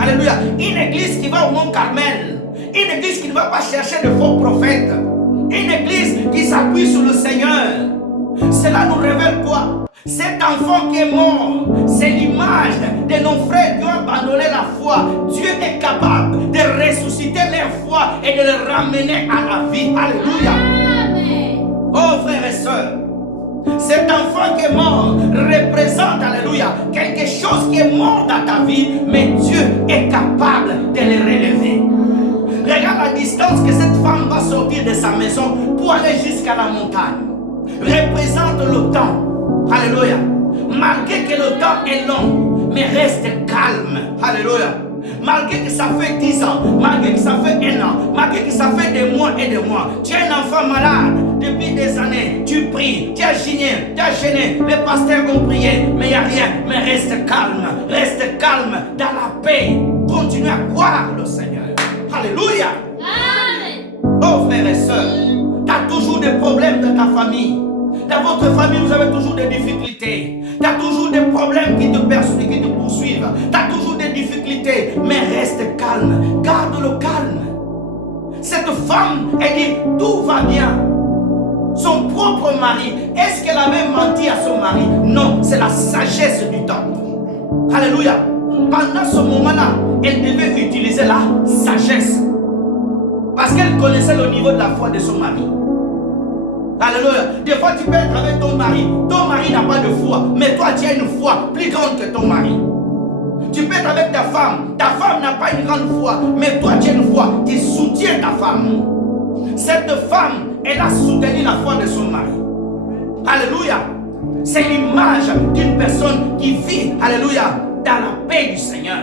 Alléluia. Une église qui va au mont Carmel. Une église qui ne va pas chercher de faux prophètes. Une église qui s'appuie sur le Seigneur. Cela nous révèle quoi? Cet enfant qui est mort, c'est l'image de nos frères qui ont abandonné la foi. Dieu est capable de ressusciter leur foi et de les ramener à la vie. Alléluia. Oh frères et sœurs, cet enfant qui est mort représente, alléluia, quelque chose qui est mort dans ta vie, mais Dieu est capable de le relever. Regarde la distance que cette femme va sortir de sa maison pour aller jusqu'à la montagne. Représente le temps. Alléluia. Malgré que le temps est long, mais reste calme. Alléluia. Malgré que ça fait 10 ans, malgré que ça fait 1 an, malgré que ça fait des mois et des mois, tu es un enfant malade depuis des années, tu pries, tu as gêné, les pasteurs ont prié, mais il n'y a rien, mais reste calme dans la paix, continue à croire le Seigneur. Alléluia. Amen. Oh frères et sœurs, tu as toujours des problèmes dans ta famille. Dans votre famille, vous avez toujours des difficultés. Tu as toujours des problèmes qui te poursuivent, Tu as toujours des difficultés, mais reste calme. Garde le calme. Cette femme, elle dit, tout va bien. Son propre mari, est-ce qu'elle avait menti à son mari? Non, c'est la sagesse du temps. Alléluia. Pendant ce moment-là, elle devait utiliser la sagesse. Parce qu'elle connaissait le niveau de la foi de son mari. Alléluia. Des fois, tu peux être avec ton mari. Ton mari n'a pas de foi. Mais toi, tu as une foi plus grande que ton mari. Tu peux être avec ta femme. Ta femme n'a pas une grande foi. Mais toi, tu as une foi. Tu soutiens ta femme. Cette femme, elle a soutenu la foi de son mari. Alléluia. C'est l'image d'une personne qui vit, alléluia, dans la paix du Seigneur.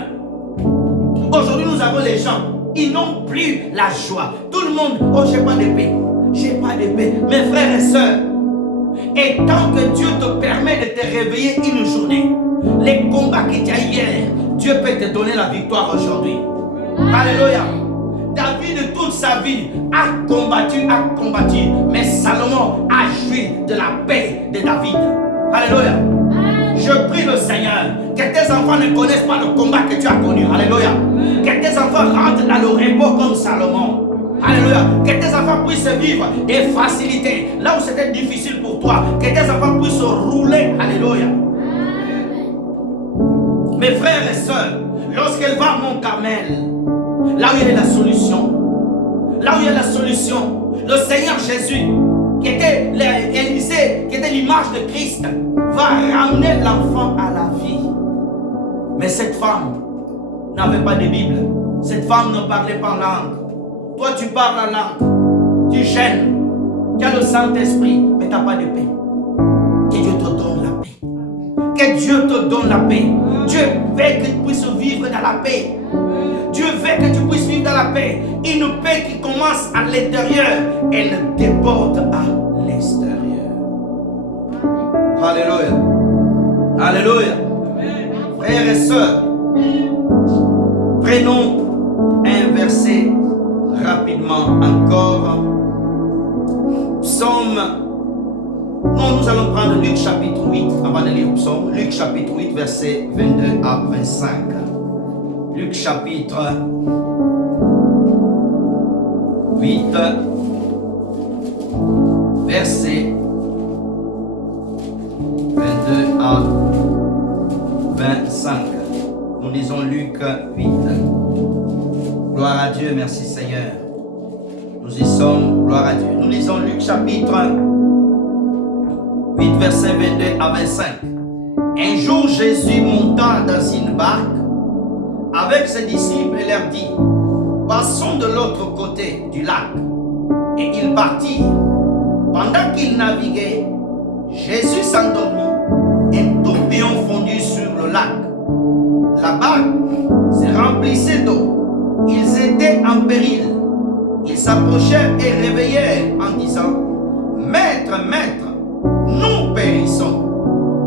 Aujourd'hui, nous avons les gens. Ils n'ont plus la joie. Tout le monde, oh, j'ai pas de paix. J'ai pas de paix. Mes frères et sœurs, et tant que Dieu te permet de te réveiller une journée, les combats que tu as hier, Dieu peut te donner la victoire aujourd'hui. Alléluia. David, toute sa vie, a combattu. Mais Salomon a joui de la paix de David. Alléluia. Je prie le Seigneur que tes enfants ne connaissent pas le combat que tu as connu. Alléluia. Que tes enfants rentrent dans le repos comme Salomon. Alléluia. Que tes enfants puissent vivre des facilités là où c'était difficile pour toi. Que tes enfants puissent rouler. Alléluia. Mes frères et sœurs, lorsqu'elle va à Mont Carmel, là où il y a la solution, le Seigneur Jésus, qui était Élisée, qui était l'image de Christ, va ramener l'enfant à la vie. Mais cette femme n'avait pas de Bible. Cette femme ne parlait pas langue. Toi, tu parles la langue. Tu gênes. Tu as le Saint-Esprit, mais tu n'as pas de paix. Que Dieu te donne la paix. Que Dieu te donne la paix. Dieu veut que tu puisses vivre dans la paix. Dieu veut que tu puisses vivre dans la paix. Une paix qui commence à l'intérieur et ne déborde à l'extérieur. Alléluia. Alléluia. Frères et sœurs, prenons un verset rapidement encore. Psaume. Non, nous allons prendre Luc chapitre 8 avant de lire Psaume. Luc chapitre 8, verset 22 à 25. Luc chapitre 8, verset 22 à 25. Nous lisons Luc 8. Gloire à Dieu, merci Seigneur. Nous y sommes, gloire à Dieu. Nous lisons Luc chapitre 8, verset 22 à 25. Un jour, Jésus monta dans une barque avec ses disciples et leur dit: passons de l'autre côté du lac. Et ils partirent. Pendant qu'ils naviguaient, Jésus s'endormit. Un tourbillon fondit sur le lac. La barque se remplissait d'eau. Ils étaient en péril. Ils s'approchèrent et réveillèrent en disant: Maître, Maître, nous périssons.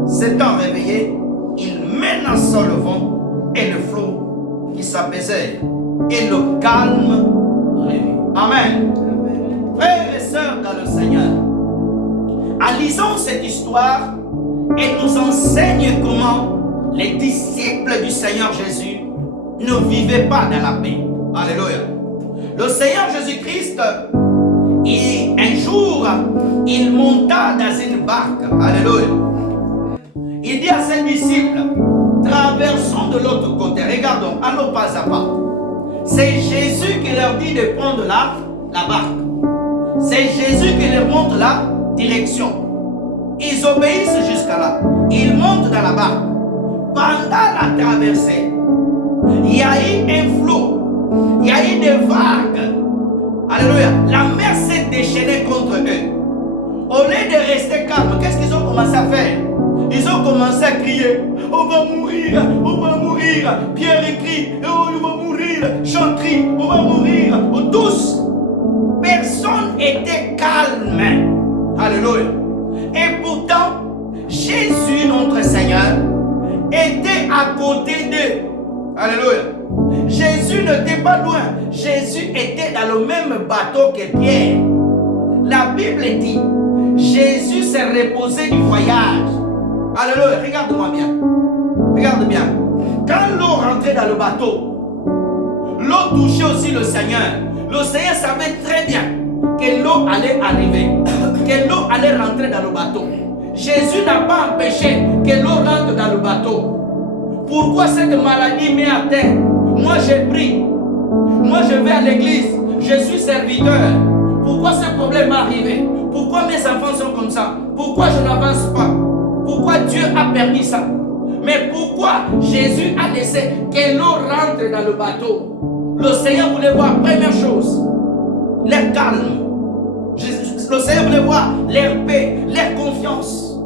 S'étant réveillés, ils menaçaient le vent et le flot qui s'apaisait, et le calme revint. Amen. Frères et sœurs dans le Seigneur, en lisant cette histoire, elle nous enseigne comment les disciples du Seigneur Jésus ne vivaient pas dans la paix. Alléluia. Le Seigneur Jésus-Christ, un jour, il monta dans une barque. Alléluia. Il dit à ses disciples: traversons de l'autre côté. Regardons, allons pas à pas. C'est Jésus qui leur dit de prendre la barque. C'est Jésus qui leur montre la direction. Ils obéissent jusqu'à là. Ils montent dans la barque. Pendant la traversée, il y a eu un flot. Il y a eu des vagues. Alléluia. La mer s'est déchaînée contre eux. Au lieu de rester calme, qu'est-ce qu'ils ont commencé à faire? Ils ont commencé à crier: on va mourir, on va mourir. Pierre crie: oh, on va mourir. Jean crie: on va mourir. Tous, personne n'était calme. Alléluia. Et pourtant, Jésus, notre Seigneur, était à côté d'eux. Alléluia. Jésus n'était pas loin. Jésus était dans le même bateau que Pierre. La Bible dit: Jésus s'est reposé du voyage. Alléluia. Regarde-moi bien. Regarde bien. Quand l'eau rentrait dans le bateau, l'eau touchait aussi le Seigneur. Le Seigneur savait très bien que l'eau allait arriver, que l'eau allait rentrer dans le bateau. Jésus n'a pas empêché que l'eau rentre dans le bateau. Pourquoi cette maladie m'est atteinte? Moi j'ai pris. Moi je vais à l'église. Je suis serviteur. Pourquoi ce problème m'est arrivé? Pourquoi mes enfants sont comme ça? Pourquoi je n'avance pas? Pourquoi Dieu a permis ça? Mais pourquoi Jésus a laissé que l'eau rentre dans le bateau? Le Seigneur voulait voir, première chose, leur calme. Le Seigneur voulait voir leur paix, leur confiance.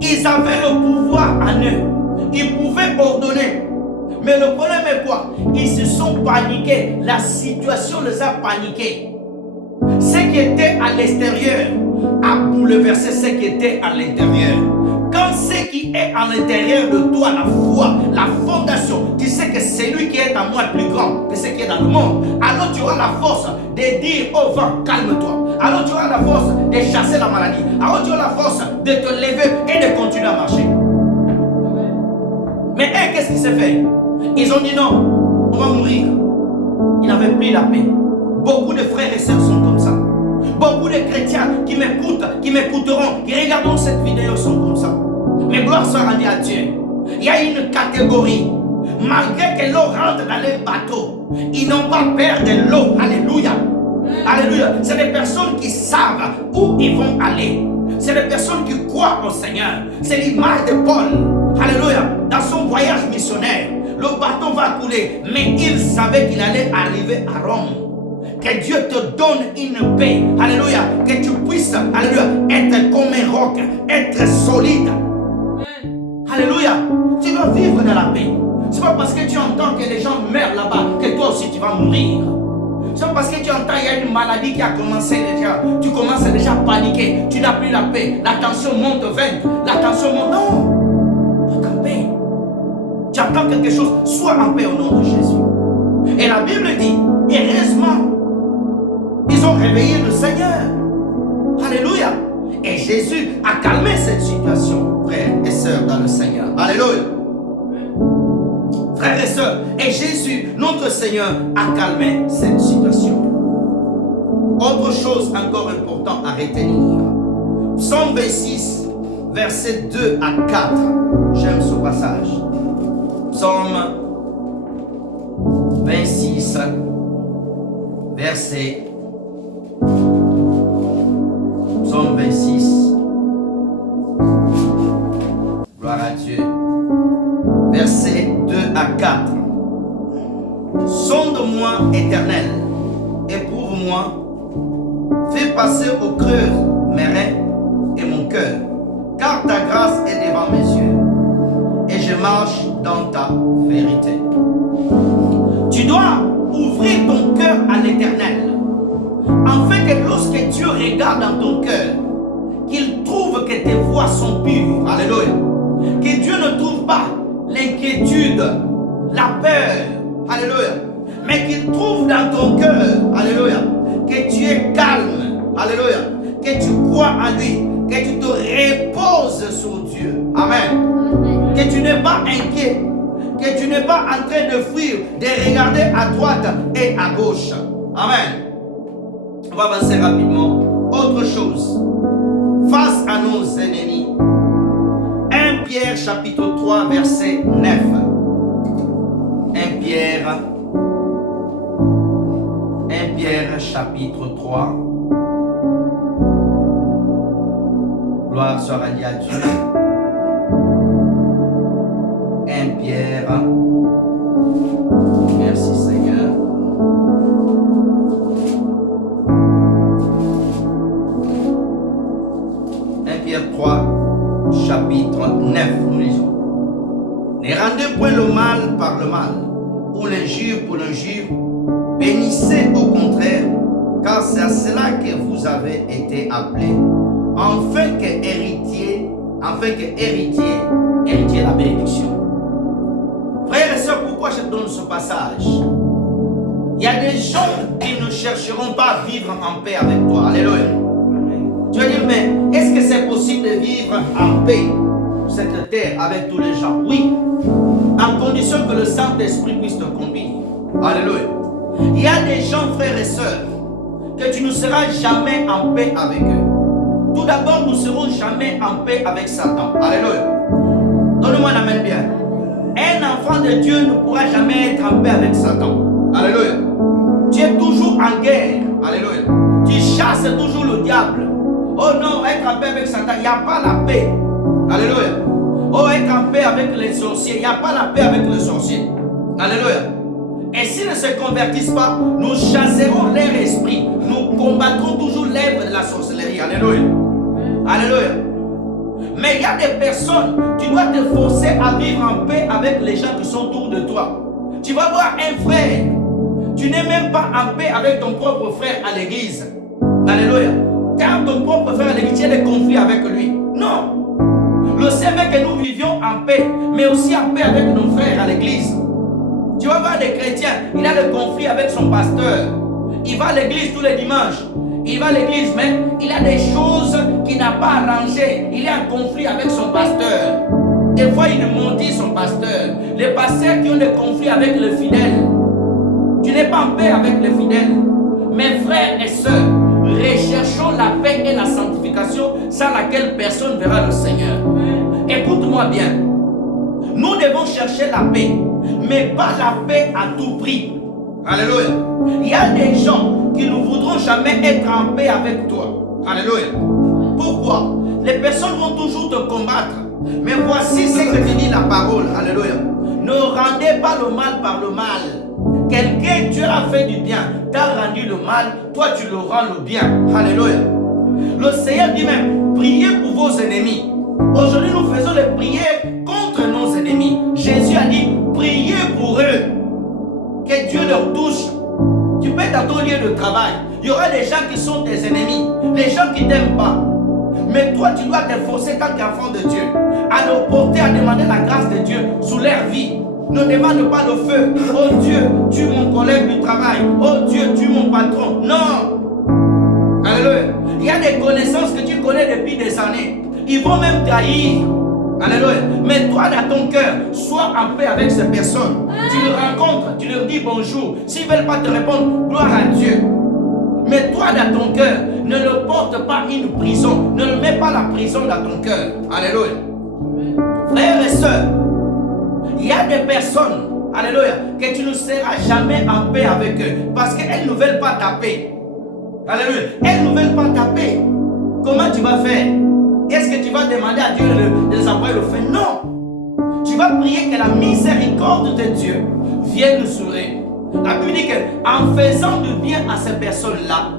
Ils avaient le pouvoir en eux. Ils pouvaient ordonner. Mais le problème est quoi? Ils se sont paniqués. La situation les a paniqués. Ce qui était à l'extérieur a bouleversé ce qui était à l'intérieur. Quand ce qui est à l'intérieur de toi, la foi, la fondation, tu sais que c'est lui qui est en moi plus grand que ce qui est dans le monde, alors tu auras la force de dire au vent, calme-toi. Alors tu auras la force de chasser la maladie. Alors tu auras la force de te lever et de continuer à marcher. Mais qu'est-ce qui s'est fait? Ils ont dit non, on va mourir. Ils n'avaient plus la paix. Beaucoup de frères et sœurs sont comme ça. Beaucoup de chrétiens qui m'écoutent, qui m'écouteront, qui regarderont cette vidéo sont comme ça. Mais gloire soit rendue à Dieu. Il y a une catégorie. Malgré que l'eau rentre dans les bateaux, ils n'ont pas peur de l'eau. Alléluia. Alléluia. C'est des personnes qui savent où ils vont aller. C'est des personnes qui croient au Seigneur. C'est l'image de Paul. Alléluia. Dans son voyage missionnaire, le bateau va couler, mais il savait qu'il allait arriver à Rome. Que Dieu te donne une paix. Alléluia. Que tu puisses, alléluia, être comme un roc, être solide. Alléluia. Tu dois vivre dans la paix. C'est pas parce que tu entends que les gens meurent là-bas que toi aussi tu vas mourir. C'est pas parce que tu entends qu'il y a une maladie qui a commencé déjà. Tu commences déjà à paniquer. Tu n'as plus la paix. La tension monte 20. La tension monte. Non. Tu es en paix. Tu attends quelque chose. Sois en paix au nom de Jésus. Et la Bible dit, heureusement, ils ont réveillé le Seigneur. Alléluia. Et Jésus a calmé cette situation, frères et sœurs dans le Seigneur. Alléluia. Frères et sœurs, et Jésus, notre Seigneur, a calmé cette situation. Autre chose encore importante à retenir. Psaume 26, versets 2 à 4. J'aime ce passage. Psaume 26, verset Psaume 26. Gloire à Dieu. Versets 2 à 4. Sonde-moi, Éternel, éprouve-moi, fais passer au creux mes reins et mon cœur, car ta grâce est devant mes yeux, et je marche dans ta vérité. Tu dois ouvrir ton cœur à l'Éternel, afin que lorsque Dieu regarde dans ton cœur, qu'il trouve que tes voies sont pures. Alléluia. Que Dieu ne trouve pas l'inquiétude, la peur. Alléluia. Mais qu'il trouve dans ton cœur, alléluia, que tu es calme. Alléluia. Que tu crois en lui. Que tu te reposes sur Dieu. Amen. Que tu n'es pas inquiet. Que tu n'es pas en train de fuir, de regarder à droite et à gauche. Amen. On va avancer rapidement. Autre chose. Face à nos ennemis. 1 Pierre chapitre 3 verset 9. 1 Pierre chapitre 3. Gloire soit rendue à Dieu. 1 Pierre. Merci Seigneur. 1 Pierre 3, chapitre 9, nous lisons. Ne rendez point le mal par le mal, ou l'injure pour l'injure. Bénissez au contraire, car c'est à cela que vous avez été appelés, afin que héritier la bénédiction. Frères et sœurs, pourquoi je donne ce passage? Il y a des gens qui ne chercheront pas à vivre en paix avec toi. Alléluia. Tu vas dire, mais est-ce que c'est possible de vivre en paix sur cette terre avec tous les gens? Oui, en condition que le Saint-Esprit puisse te conduire. Alléluia. Il y a des gens, frères et sœurs, que tu ne seras jamais en paix avec eux. Tout d'abord, nous ne serons jamais en paix avec Satan. Alléluia. Donne-moi la main bien. Un enfant de Dieu ne pourra jamais être en paix avec Satan. Alléluia. Tu es toujours en guerre. Alléluia. Tu chasses toujours le diable. Oh non, être en paix avec Satan, il n'y a pas la paix. Alléluia. Oh, être en paix avec les sorciers, il n'y a pas la paix avec les sorciers. Alléluia. Et s'ils ne se convertissent pas, nous chasserons leur esprit. Nous combattrons toujours l'œuvre de la sorcellerie. Alléluia. Alléluia. Mais il y a des personnes, tu dois te forcer à vivre en paix avec les gens qui sont autour de toi. Tu vas voir un frère, tu n'es même pas en paix avec ton propre frère à l'église. Alléluia. Car ton propre frère à l'église, tu as des conflits avec lui. Non. Le Seigneur veut que nous vivions en paix, mais aussi en paix avec nos frères à l'église. Tu vas voir des chrétiens, il a des conflits avec son pasteur. Il va à l'église tous les dimanches. Il va à l'église, mais il a des choses qu'il n'a pas arrangées. Il est en conflit avec son pasteur. Des fois, il maudit son pasteur. Les pasteurs qui ont des conflits avec les fidèles. Tu n'es pas en paix avec les fidèles. Mes frères et sœurs, recherchons la paix et la sanctification sans laquelle personne ne verra le Seigneur. Écoute-moi bien. Nous devons chercher la paix, mais pas la paix à tout prix. Alléluia. Il y a des gens qui ne voudront jamais être en paix avec toi. Alléluia. Pourquoi? Les personnes vont toujours te combattre. Mais voici ce que te dit la parole. Alléluia. Ne rendez pas le mal par le mal. Quelqu'un, tu as fait du bien, t'as rendu le mal, toi tu le rends le bien. Alléluia. Le Seigneur dit même, priez pour vos ennemis. Aujourd'hui, nous faisons les prières contre nos ennemis. Jésus a dit, priez pour eux. Que Dieu leur touche. Tu peux être dans ton lieu de travail. Il y aura des gens qui sont tes ennemis. Les gens qui ne t'aiment pas. Mais toi, tu dois t'efforcer tant qu'enfant de Dieu. À le porter, à demander la grâce de Dieu sous leur vie. Ne demande pas le feu. Oh Dieu, tue mon collègue du travail. Oh Dieu, tue mon patron. Non. Alléluia. Il y a des connaissances que tu connais depuis des années. Ils vont même trahir. Alléluia. Mais toi, dans ton cœur, sois en paix avec ces personnes. Tu les rencontres, tu leur dis bonjour. S'ils ne veulent pas te répondre, gloire à Dieu. Mais toi, dans ton cœur, ne le porte pas une prison. Ne le mets pas la prison dans ton cœur. Alléluia. Frères et sœurs, il y a des personnes, alléluia, que tu ne seras jamais en paix avec eux. Parce qu'elles ne veulent pas ta paix. Alléluia. Elles ne veulent pas ta paix. Comment tu vas faire? Est-ce que tu vas demander à Dieu de les envoyer le feu? Non. Tu vas prier que la miséricorde de Dieu vienne sur eux. La Bible dit qu'en faisant du bien à ces personnes-là,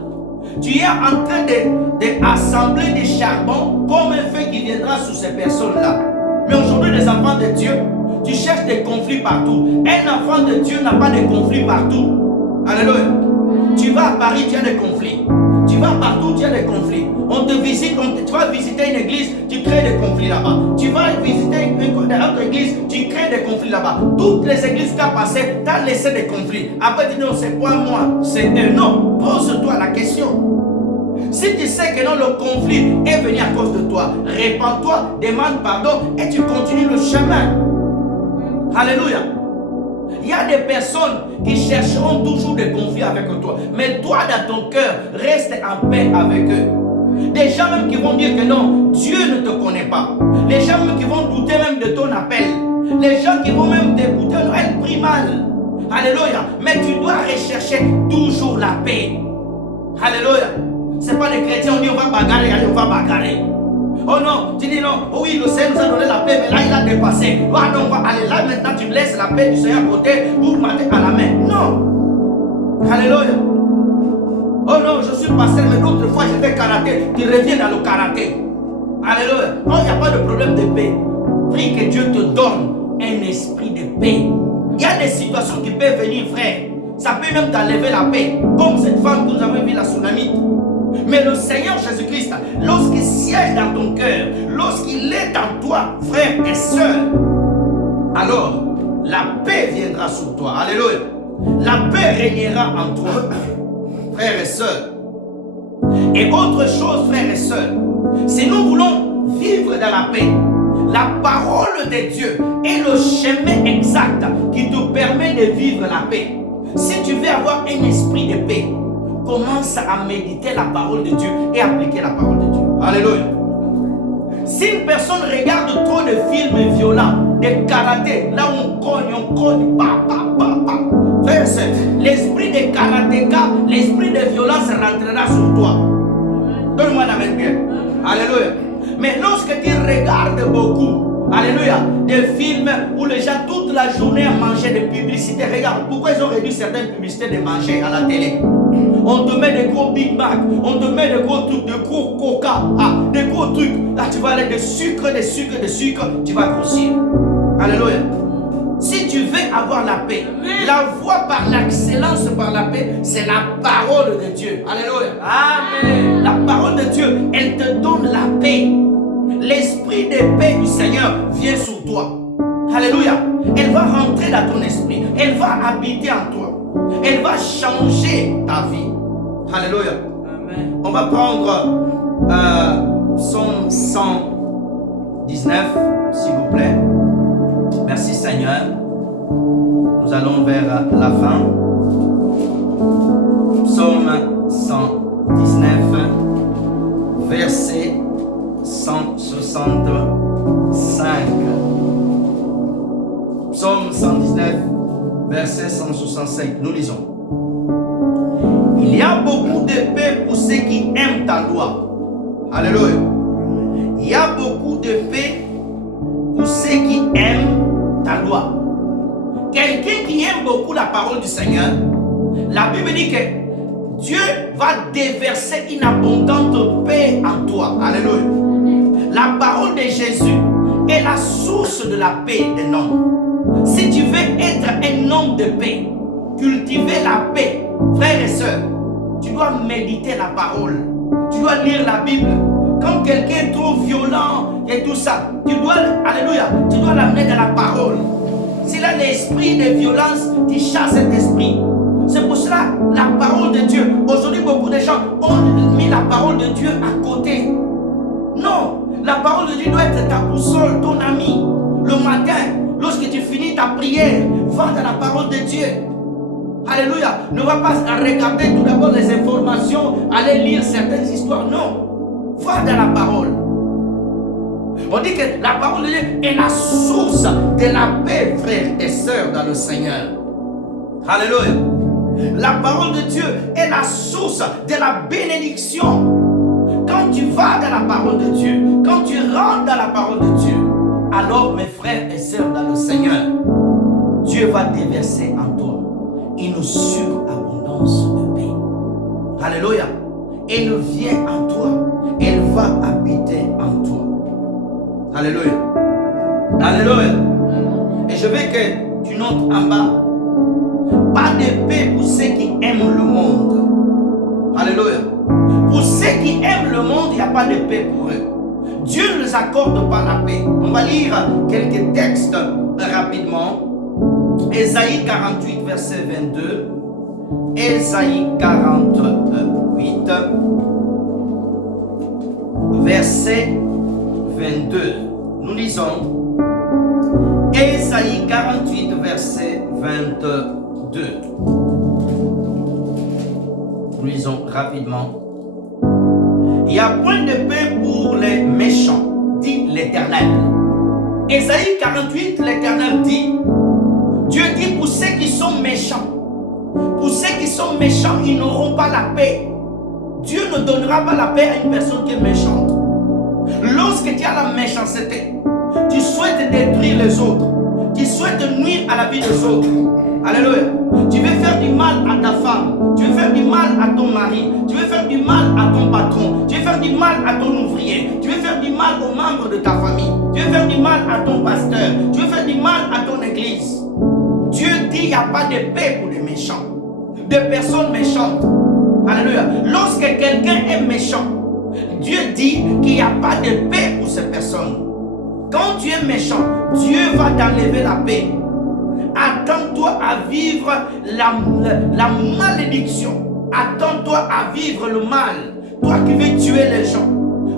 tu es en train d'assembler des charbons comme un feu qui viendra sur ces personnes-là. Mais aujourd'hui, les enfants de Dieu, tu cherches des conflits partout. Un enfant de Dieu n'a pas de conflits partout. Alléluia. Tu vas à Paris, tu as des conflits. Tu vas partout, tu as des conflits. On te visite, tu vas visiter une église, tu crées des conflits là-bas. Tu vas visiter une autre église, tu crées des conflits là-bas. Toutes les églises que tu as passées, tu as laissé des conflits. Après, tu dis non, c'est pas moi, c'est eux. Non, pose-toi la question. Si tu sais que non, le conflit est venu à cause de toi, répands-toi, demande pardon et tu continues le chemin. Alléluia. Il y a des personnes qui chercheront toujours des conflits avec toi. Mais toi, dans ton cœur, reste en paix avec eux. Des gens même qui vont dire que non, Dieu ne te connaît pas. Les gens même qui vont douter même de ton appel. Les gens qui vont même t'écouter, non, elle prie mal. Alléluia. Mais tu dois rechercher toujours la paix. Alléluia. Ce n'est pas les chrétiens, on dit on va bagarrer, allez, on va bagarrer. Oh non, tu dis non, oh oui, le Seigneur nous a donné la paix, mais là il a dépassé. Ah non, on va aller là maintenant, tu laisses la paix du Seigneur à côté pour mater à la main. Non. Alléluia. Oh non, je suis pasteur, mais l'autre fois j'ai fait karaté, tu reviens dans le karaté. Alléluia. Non, il n'y a pas de problème de paix. Prie que Dieu te donne un esprit de paix. Il y a des situations qui peuvent venir, frère. Ça peut même t'enlever la paix. Comme cette femme que nous avons vu, la tsunami. Mais le Seigneur Jésus-Christ, lorsqu'il siège dans ton cœur, lorsqu'il est en toi, frère et sœur, alors la paix viendra sur toi. Alléluia. La paix régnera en toi, frères et sœurs. Et autre chose, frères et sœurs, si nous voulons vivre dans la paix, la parole de Dieu est le chemin exact qui te permet de vivre la paix. Si tu veux avoir un esprit de paix, commence à méditer la parole de Dieu et appliquer la parole de Dieu. Alléluia. Si une personne regarde trop de films violents, de karaté, là on cogne, frère, l'esprit de karatéka, l'esprit de violence rentrera sur toi. Donne-moi la main bien. Alléluia. Mais lorsque tu regardes beaucoup Alléluia. Des films où les gens toute la journée mangeaient des publicités. Regarde, pourquoi ils ont réduit certaines publicités de manger à la télé? On te met des gros Big Mac, on te met des gros trucs, des gros Coca, des gros trucs. Là, tu vas aller de sucre, tu vas grossir. Alléluia. Si tu veux avoir la paix, la voie par l'excellence par la paix, c'est la parole de Dieu. Alléluia. Amen. La parole de Dieu, elle te donne la paix. L'esprit de paix du Seigneur vient sur toi. Alléluia. Elle va rentrer dans ton esprit. Elle va habiter en toi. Elle va changer ta vie. Alléluia. Amen. On va prendre Psaume 119, s'il vous plaît. Merci Seigneur. Nous allons vers la fin. Psaume 119, verset 165. Psaume 119, verset 165. Nous lisons. Il y a beaucoup de paix pour ceux qui aiment ta loi. Alléluia. Il y a beaucoup de paix pour ceux qui aiment ta loi. Quelqu'un qui aime beaucoup la parole du Seigneur, la Bible dit que Dieu va déverser une abondante paix en toi. Alléluia. La parole de Jésus est la source de la paix d'un homme. Si tu veux être un homme de paix, cultiver la paix, frères et sœurs, tu dois méditer la parole. Tu dois lire la Bible. Quand quelqu'un est trop violent et tout ça, tu dois, alléluia, tu dois l'amener dans la parole. S'il a l'esprit de violence, tu chasses cet esprit. C'est pour cela la parole de Dieu. Aujourd'hui, beaucoup de gens ont mis la parole de Dieu à côté. Non, la parole de Dieu doit être ta boussole, ton ami. Le matin, lorsque tu finis ta prière, va dans la parole de Dieu. Alléluia. Ne va pas regarder tout d'abord les informations, aller lire certaines histoires. Non. Va dans la parole. On dit que la parole de Dieu est la source de la paix, frères et sœurs, dans le Seigneur. Alléluia. La parole de Dieu est la source de la bénédiction. Quand tu vas dans la parole de Dieu, quand tu rentres dans la parole de Dieu, alors mes frères et sœurs dans le Seigneur, Dieu va déverser en toi une surabondance de paix. Alléluia. Elle vient en toi. Elle va habiter en toi. Alléluia. Alléluia. Et je veux que tu notes en bas. Pas de paix pour ceux qui aiment le monde. Alléluia. Pour ceux qui aiment le monde, il n'y a pas de paix pour eux. Dieu ne les accorde pas la paix. On va lire quelques textes rapidement. Ésaïe 48, verset 22. Ésaïe 48, verset 22. Nous lisons Ésaïe 48, verset 22. Nous lisons rapidement. Il n'y a point de paix pour les méchants, dit l'Éternel. Ésaïe 48, l'Éternel dit, Dieu dit pour ceux qui sont méchants, pour ceux qui sont méchants, ils n'auront pas la paix. Dieu ne donnera pas la paix à une personne qui est méchante. Lorsque tu as la méchanceté, tu souhaites détruire les autres, tu souhaites nuire à la vie des autres. Alléluia. Tu veux faire du mal à ta femme, tu veux faire du mal à ton mari, tu veux faire du mal à ton patron, tu veux faire du mal à ton ouvrier, tu veux faire du mal aux membres de ta famille, tu veux faire du mal à ton pasteur, tu veux faire du mal à ton église. Dieu dit il n'y a pas de paix pour les méchants, des personnes méchantes. Alléluia. Lorsque quelqu'un est méchant, Dieu dit qu'il n'y a pas de paix pour ces personnes. Quand tu es méchant, Dieu va t'enlever la paix. Attends-toi à vivre la malédiction. Attends-toi à vivre le mal. Toi qui veux tuer les gens,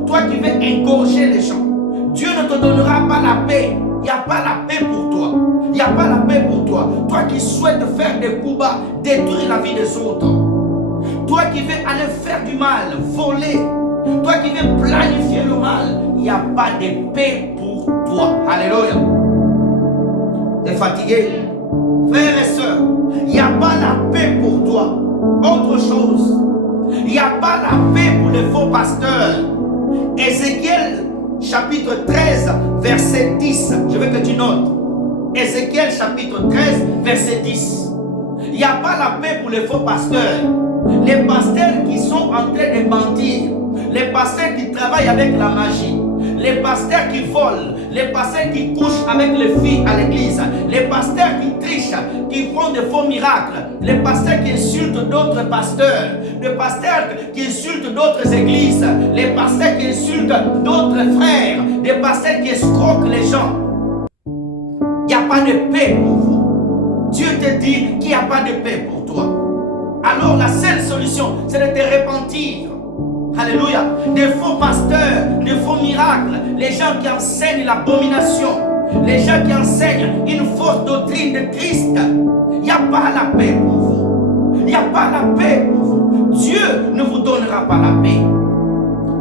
toi qui veux égorger les gens, Dieu ne te donnera pas la paix. Il n'y a pas la paix pour toi. Il n'y a pas la paix pour toi. Toi qui souhaites faire des coups bas, détruire la vie des autres. Toi qui veux aller faire du mal, voler. Toi qui veux planifier le mal. Il n'y a pas de paix pour toi. Alléluia. Tu es fatigué? Frères et sœurs, il n'y a pas la paix pour toi. Autre chose. Il n'y a pas la paix pour les faux pasteurs. Ézéchiel chapitre 13, verset 10. Je veux que tu notes. Ézéchiel chapitre 13, verset 10. Il n'y a pas la paix pour les faux pasteurs. Les pasteurs qui sont en train de mentir. Les pasteurs qui travaillent avec la magie. Les pasteurs qui volent. Les pasteurs qui couchent avec les filles à l'église. Les pasteurs qui trichent, qui font de faux miracles. Les pasteurs qui insultent d'autres pasteurs. Les pasteurs qui insultent d'autres églises. Les pasteurs qui insultent d'autres frères. Des pasteurs qui escroquent les gens. Il n'y a pas de paix pour vous. Dieu te dit qu'il n'y a pas de paix pour toi. Alors la seule solution, c'est de te repentir. Alléluia. Des faux pasteurs, des faux miracles, les gens qui enseignent l'abomination, les gens qui enseignent une fausse doctrine de Christ. Il n'y a pas la paix pour vous. Il n'y a pas la paix pour vous. Dieu ne vous donnera pas la paix.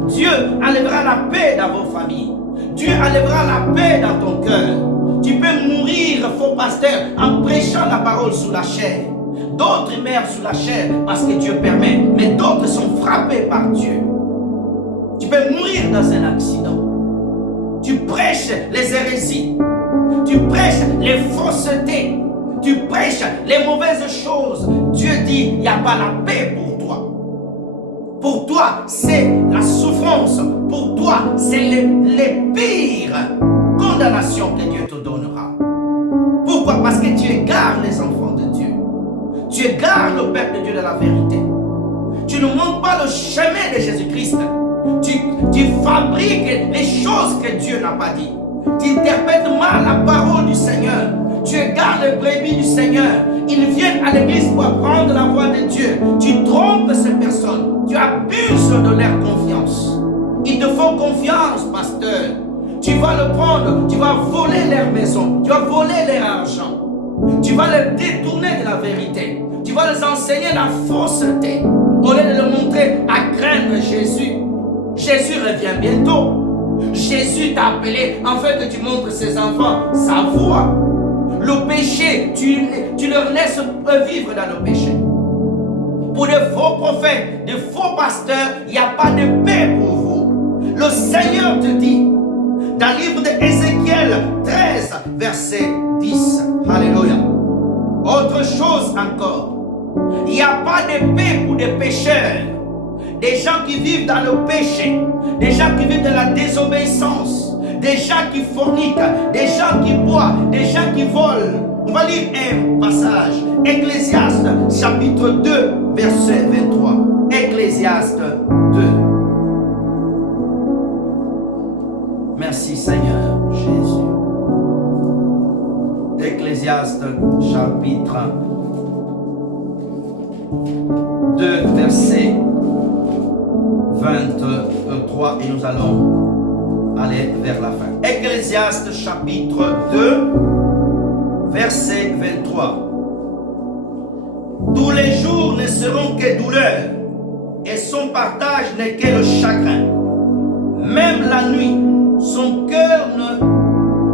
Dieu enlèvera la paix dans vos familles. Dieu enlèvera la paix dans ton cœur. Tu peux mourir, faux pasteur, en prêchant la parole sous la chair. D'autres meurent sous la chair parce que Dieu permet, mais d'autres sont frappés par Dieu. Tu peux mourir dans un accident. Tu prêches les hérésies. Tu prêches les faussetés. Tu prêches les mauvaises choses. Dieu dit, il n'y a pas la paix pour toi. Pour toi, c'est la souffrance. Pour toi, c'est les pires condamnations que Dieu te donnera. Pourquoi? Parce que tu égares les enfants de Dieu. Tu égares le peuple de Dieu de la vérité. Tu ne montres pas le chemin de Jésus-Christ. Tu fabriques les choses que Dieu n'a pas dit. Tu interprètes mal la parole du Seigneur. Tu égares les brebis du Seigneur. Ils viennent à l'église pour apprendre la voix de Dieu. Tu trompes ces personnes. Tu abuses de leur confiance. Ils te font confiance, pasteur. Tu vas le prendre, tu vas voler leur maison, tu vas voler leur argent. Tu vas les détourner de la vérité. Tu vas les enseigner la fausseté. Au lieu de leur montrer à craindre Jésus. Jésus revient bientôt. Jésus t'a appelé afin que tu montres ses enfants sa voie. Le péché, tu leur laisses vivre dans le péché. Pour de faux prophètes, de faux pasteurs, il n'y a pas de paix pour vous. Le Seigneur te dit, dans le livre d'Ézéchiel 13, verset 10. Alléluia. Autre chose encore. Il n'y a pas de paix pour des pécheurs. Des gens qui vivent dans le péché. Des gens qui vivent dans la désobéissance. Des gens qui forniquent. Des gens qui boivent. Des gens qui volent. On va lire un passage. Ecclésiaste chapitre 2, verset 23. Ecclésiaste 2. Merci Seigneur Jésus. Ecclésiaste chapitre 2 verset 23 et nous allons aller vers la fin. Ecclésiaste chapitre 2 verset 23. Tous les jours ne seront que douleur et son partage n'est que le chagrin. Même la nuit, son cœur ne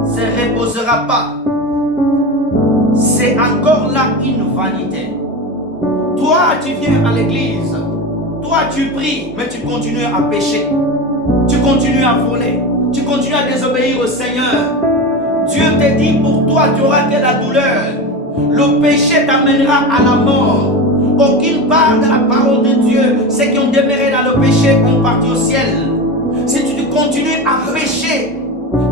se reposera pas. C'est encore là une vanité. Toi, tu viens à l'église. Toi, tu pries, mais tu continues à pécher. Tu continues à voler. Tu continues à désobéir au Seigneur. Dieu te dit pour toi, tu auras que la douleur. Le péché t'amènera à la mort. Aucune part de la parole de Dieu. Ceux qui ont demeuré dans le péché ont parti au ciel. Si tu continues à pécher,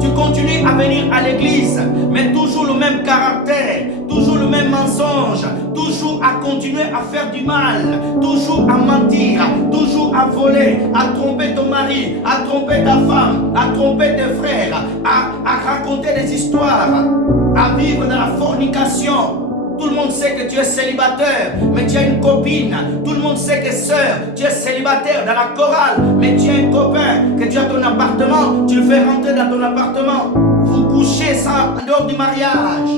tu continues à venir à l'église, mais toujours le même caractère, toujours le même mensonge, toujours à continuer à faire du mal, toujours à mentir, toujours à voler, à tromper ton mari, à tromper ta femme, à tromper tes frères, à raconter des histoires, à vivre dans la fornication. Tout le monde sait que tu es célibataire, mais tu as une copine. Tout le monde sait que sœur, tu es célibataire dans la chorale, mais tu as un copain, que tu as ton appartement, tu le fais rentrer dans ton appartement. Vous couchez ça en dehors du mariage.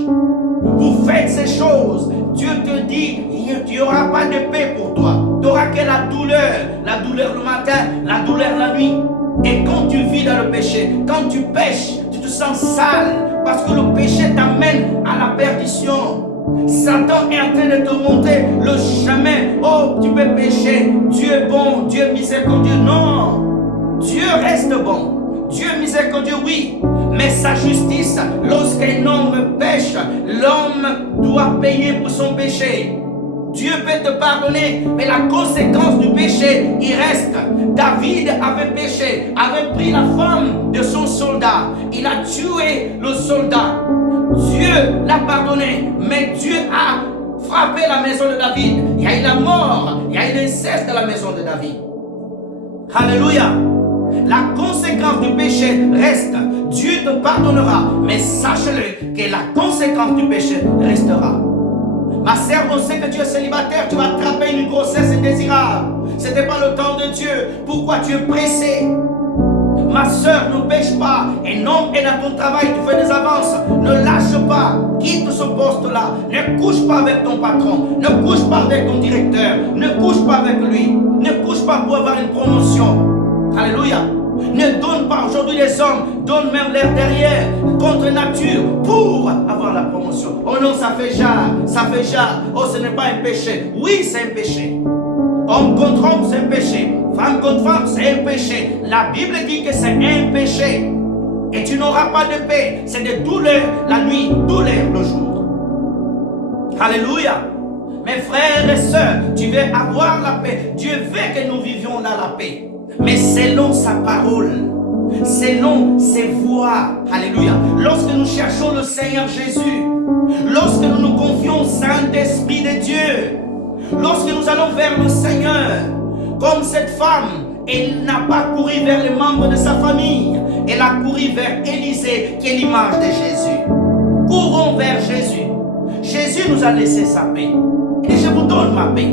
Vous faites ces choses. Dieu te dit, il n'y aura pas de paix pour toi. Tu n'auras que la douleur le matin, la douleur la nuit. Et quand tu vis dans le péché, quand tu pêches, tu te sens sale, parce que le péché t'amène à la perdition. Satan est en train de te montrer le chemin. Oh, tu peux pécher. Dieu est bon, Dieu est miséricordieux. Non, Dieu reste bon. Dieu est miséricordieux, oui. Mais sa justice, lorsqu'un homme pêche, l'homme doit payer pour son péché. Dieu peut te pardonner, mais la conséquence du péché, il reste. David avait péché, avait pris la femme de son soldat. Il a tué le soldat. Dieu l'a pardonné, mais Dieu a frappé la maison de David. Il y a eu la mort, il y a eu l'inceste dans la maison de David. Alléluia. La conséquence du péché reste. Dieu te pardonnera, mais sache-le que la conséquence du péché restera. Ma sœur, on sait que tu es célibataire, tu vas attraper une grossesse indésirable. Ce n'était pas le temps de Dieu. Pourquoi tu es pressé? Ma sœur, ne pêche pas. Un homme est dans ton travail, tu fais des avances. Ne lâche pas. Quitte ce poste-là. Ne couche pas avec ton patron. Ne couche pas avec ton directeur. Ne couche pas avec lui. Ne couche pas pour avoir une promotion. Alléluia. Ne donne pas. Aujourd'hui, les hommes donnent même leur derrière contre nature pour avoir la promotion. Oh non, ça fait jar. Ça fait jar. Oh, ce n'est pas un péché. Oui, c'est un péché. Homme contre homme, c'est un péché. Femme contre femme, c'est un péché. La Bible dit que c'est un péché. Et tu n'auras pas de paix. C'est de douleur la nuit, douleur le jour. Alléluia. Mes frères et sœurs, tu veux avoir la paix. Dieu veut que nous vivions dans la paix. Mais selon sa parole, selon ses voies. Alléluia. Lorsque nous cherchons le Seigneur Jésus, lorsque nous nous confions au Saint-Esprit de Dieu, lorsque nous allons vers le Seigneur, comme cette femme, elle n'a pas couru vers les membres de sa famille, elle a couru vers Élisée, qui est l'image de Jésus. Courons vers Jésus. Jésus nous a laissé sa paix. Et je vous donne ma paix.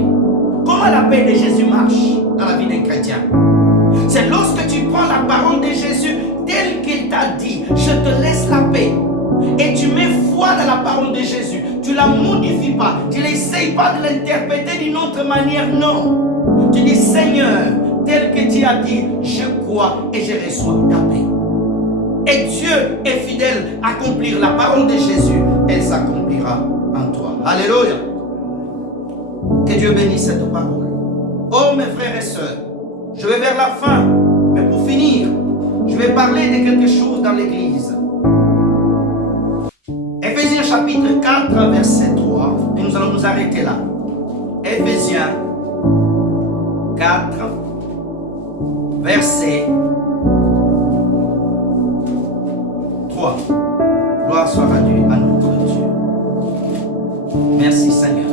Comment la paix de Jésus marche dans la vie d'un chrétien? C'est lorsque tu prends la parole de Jésus telle qu'il t'a dit, je te laisse la paix. Et tu mets foi dans la parole de Jésus. Tu ne la modifies pas. Tu n'essayes pas de l'interpréter d'une autre manière. Non. Tu dis, Seigneur, tel que tu as dit, je crois et je reçois ta paix. Et Dieu est fidèle à accomplir la parole de Jésus. Elle s'accomplira en toi. Alléluia. Que Dieu bénisse cette parole. Oh mes frères et sœurs, je vais vers la fin. Mais pour finir, je vais parler de quelque chose dans l'église. Éphésiens chapitre 4, verset 3. Et nous allons nous arrêter là. Éphésiens 4, verset 3. Gloire soit rendue à notre Dieu. Merci Seigneur.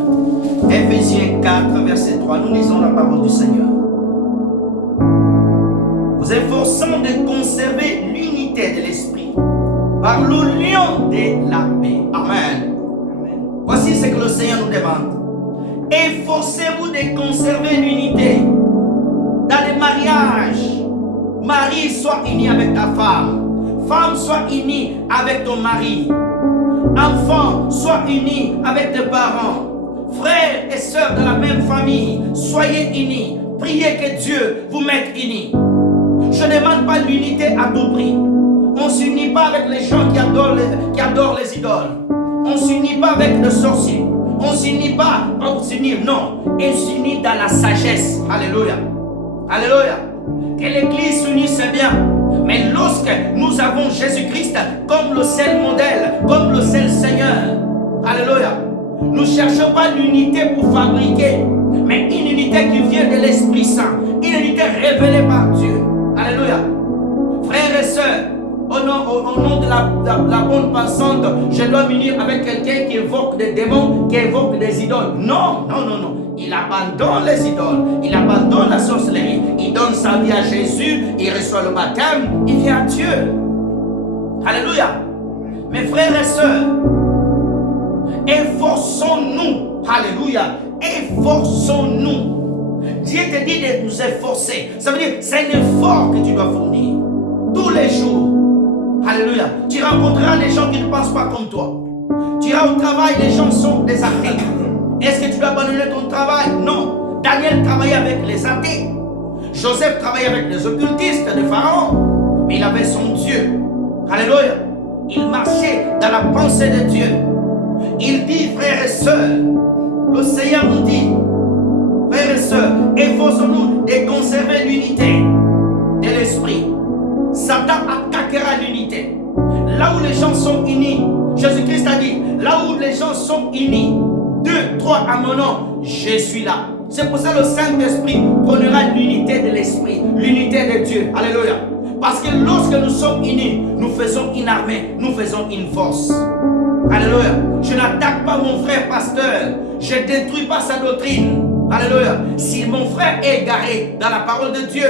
Éphésiens 4, verset 3. Nous lisons la parole du Seigneur. Vous efforçant de conserver l'unité de l'esprit par l'union de la paix. Amen. Voici ce que le Seigneur nous demande. Efforcez-vous de conserver l'unité. Dans les mariages, mari soit uni avec ta femme. Femme soit unie avec ton mari. Enfant soit uni avec tes parents. Frères et sœurs de la même famille, soyez unis. Priez que Dieu vous mette unis. Je ne demande pas l'unité à tout prix. On ne s'unit pas avec les gens qui adorent les idoles. On ne s'unit pas avec les sorciers. On ne s'unit pas pour s'unir, non. On s'unit dans la sagesse. Alléluia. Alléluia. Que l'église s'unisse, c'est bien. Mais lorsque nous avons Jésus-Christ comme le seul modèle, comme le seul Seigneur, alléluia, nous ne cherchons pas l'unité pour fabriquer, mais une unité qui vient de l'Esprit Saint, une unité révélée par Dieu. Alléluia. Frères et sœurs, au nom de la bonne pensante, je dois m'unir avec quelqu'un qui évoque des démons, qui évoque des idoles. Non, non, non, non. Il abandonne les idoles, il abandonne la sorcellerie, il donne sa vie à Jésus, il reçoit le baptême, il vient à Dieu. Alléluia. Mes frères et sœurs, efforçons-nous. Alléluia. Efforçons-nous. Dieu te dit de nous efforcer. Ça veut dire c'est un effort que tu dois fournir tous les jours. Alléluia. Tu rencontreras des gens qui ne pensent pas comme toi. Tu iras au travail, les gens sont des athées. Est-ce que tu dois abandonner ton travail? Non. Daniel travaillait avec les athées. Joseph travaillait avec les occultistes de Pharaon. Mais il avait son Dieu. Alléluia. Il marchait dans la pensée de Dieu. Il dit, frères et sœurs, le Seigneur nous dit, frères et sœurs, efforçons-nous de conserver l'unité de l'esprit. Ça Satan attaquera l'unité. Là où les gens sont unis, Jésus-Christ a dit, là où les gens sont unis, 2, 3 à mon nom, je suis là. C'est pour ça que le Saint-Esprit prendra l'unité de l'Esprit, l'unité de Dieu. Alléluia. Parce que lorsque nous sommes unis, nous faisons une armée, nous faisons une force. Alléluia. Je n'attaque pas mon frère pasteur, je ne détruis pas sa doctrine. Alléluia. Si mon frère est égaré dans la parole de Dieu,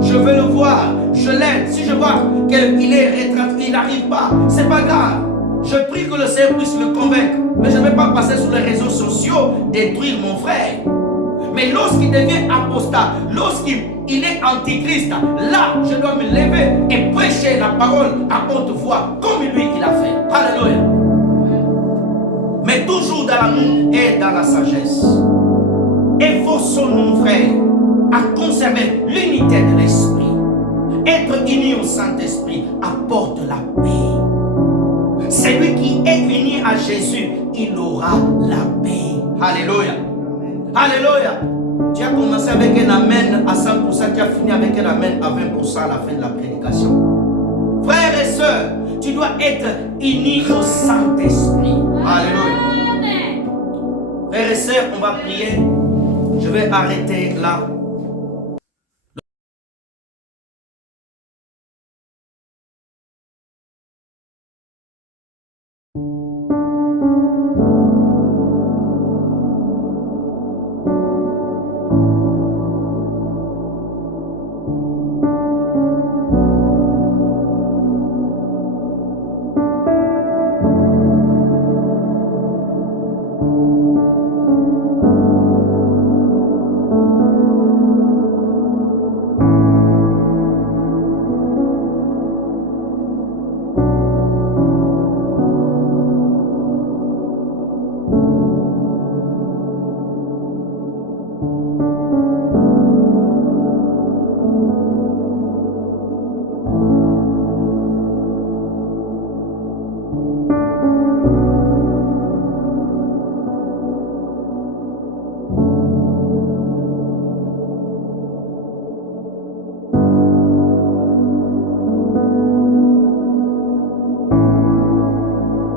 je veux le voir, je l'aide. Si je vois qu'il est rétracté, il n'arrive pas, c'est pas grave. Je prie que le Seigneur puisse le convaincre. Mais je ne vais pas passer sur les réseaux sociaux, détruire mon frère. Mais lorsqu'il devient apostat, lorsqu'il est antichrist, là, je dois me lever et prêcher la parole à haute voix, comme lui il a fait. Alléluia. Mais toujours dans l'amour et dans la sagesse. Efforçons-nous, frères, à conserver l'unité de l'esprit. Être unis au Saint-Esprit apporte la paix. Celui qui est uni à Jésus, il aura la paix. Alléluia. Alléluia. Tu as commencé avec un amen à 100%, tu as fini avec un amen à 20% à la fin de la prédication. Frères et sœurs, tu dois être unis au Saint-Esprit. Alléluia. Frères et sœurs, on va prier. Je vais arrêter là.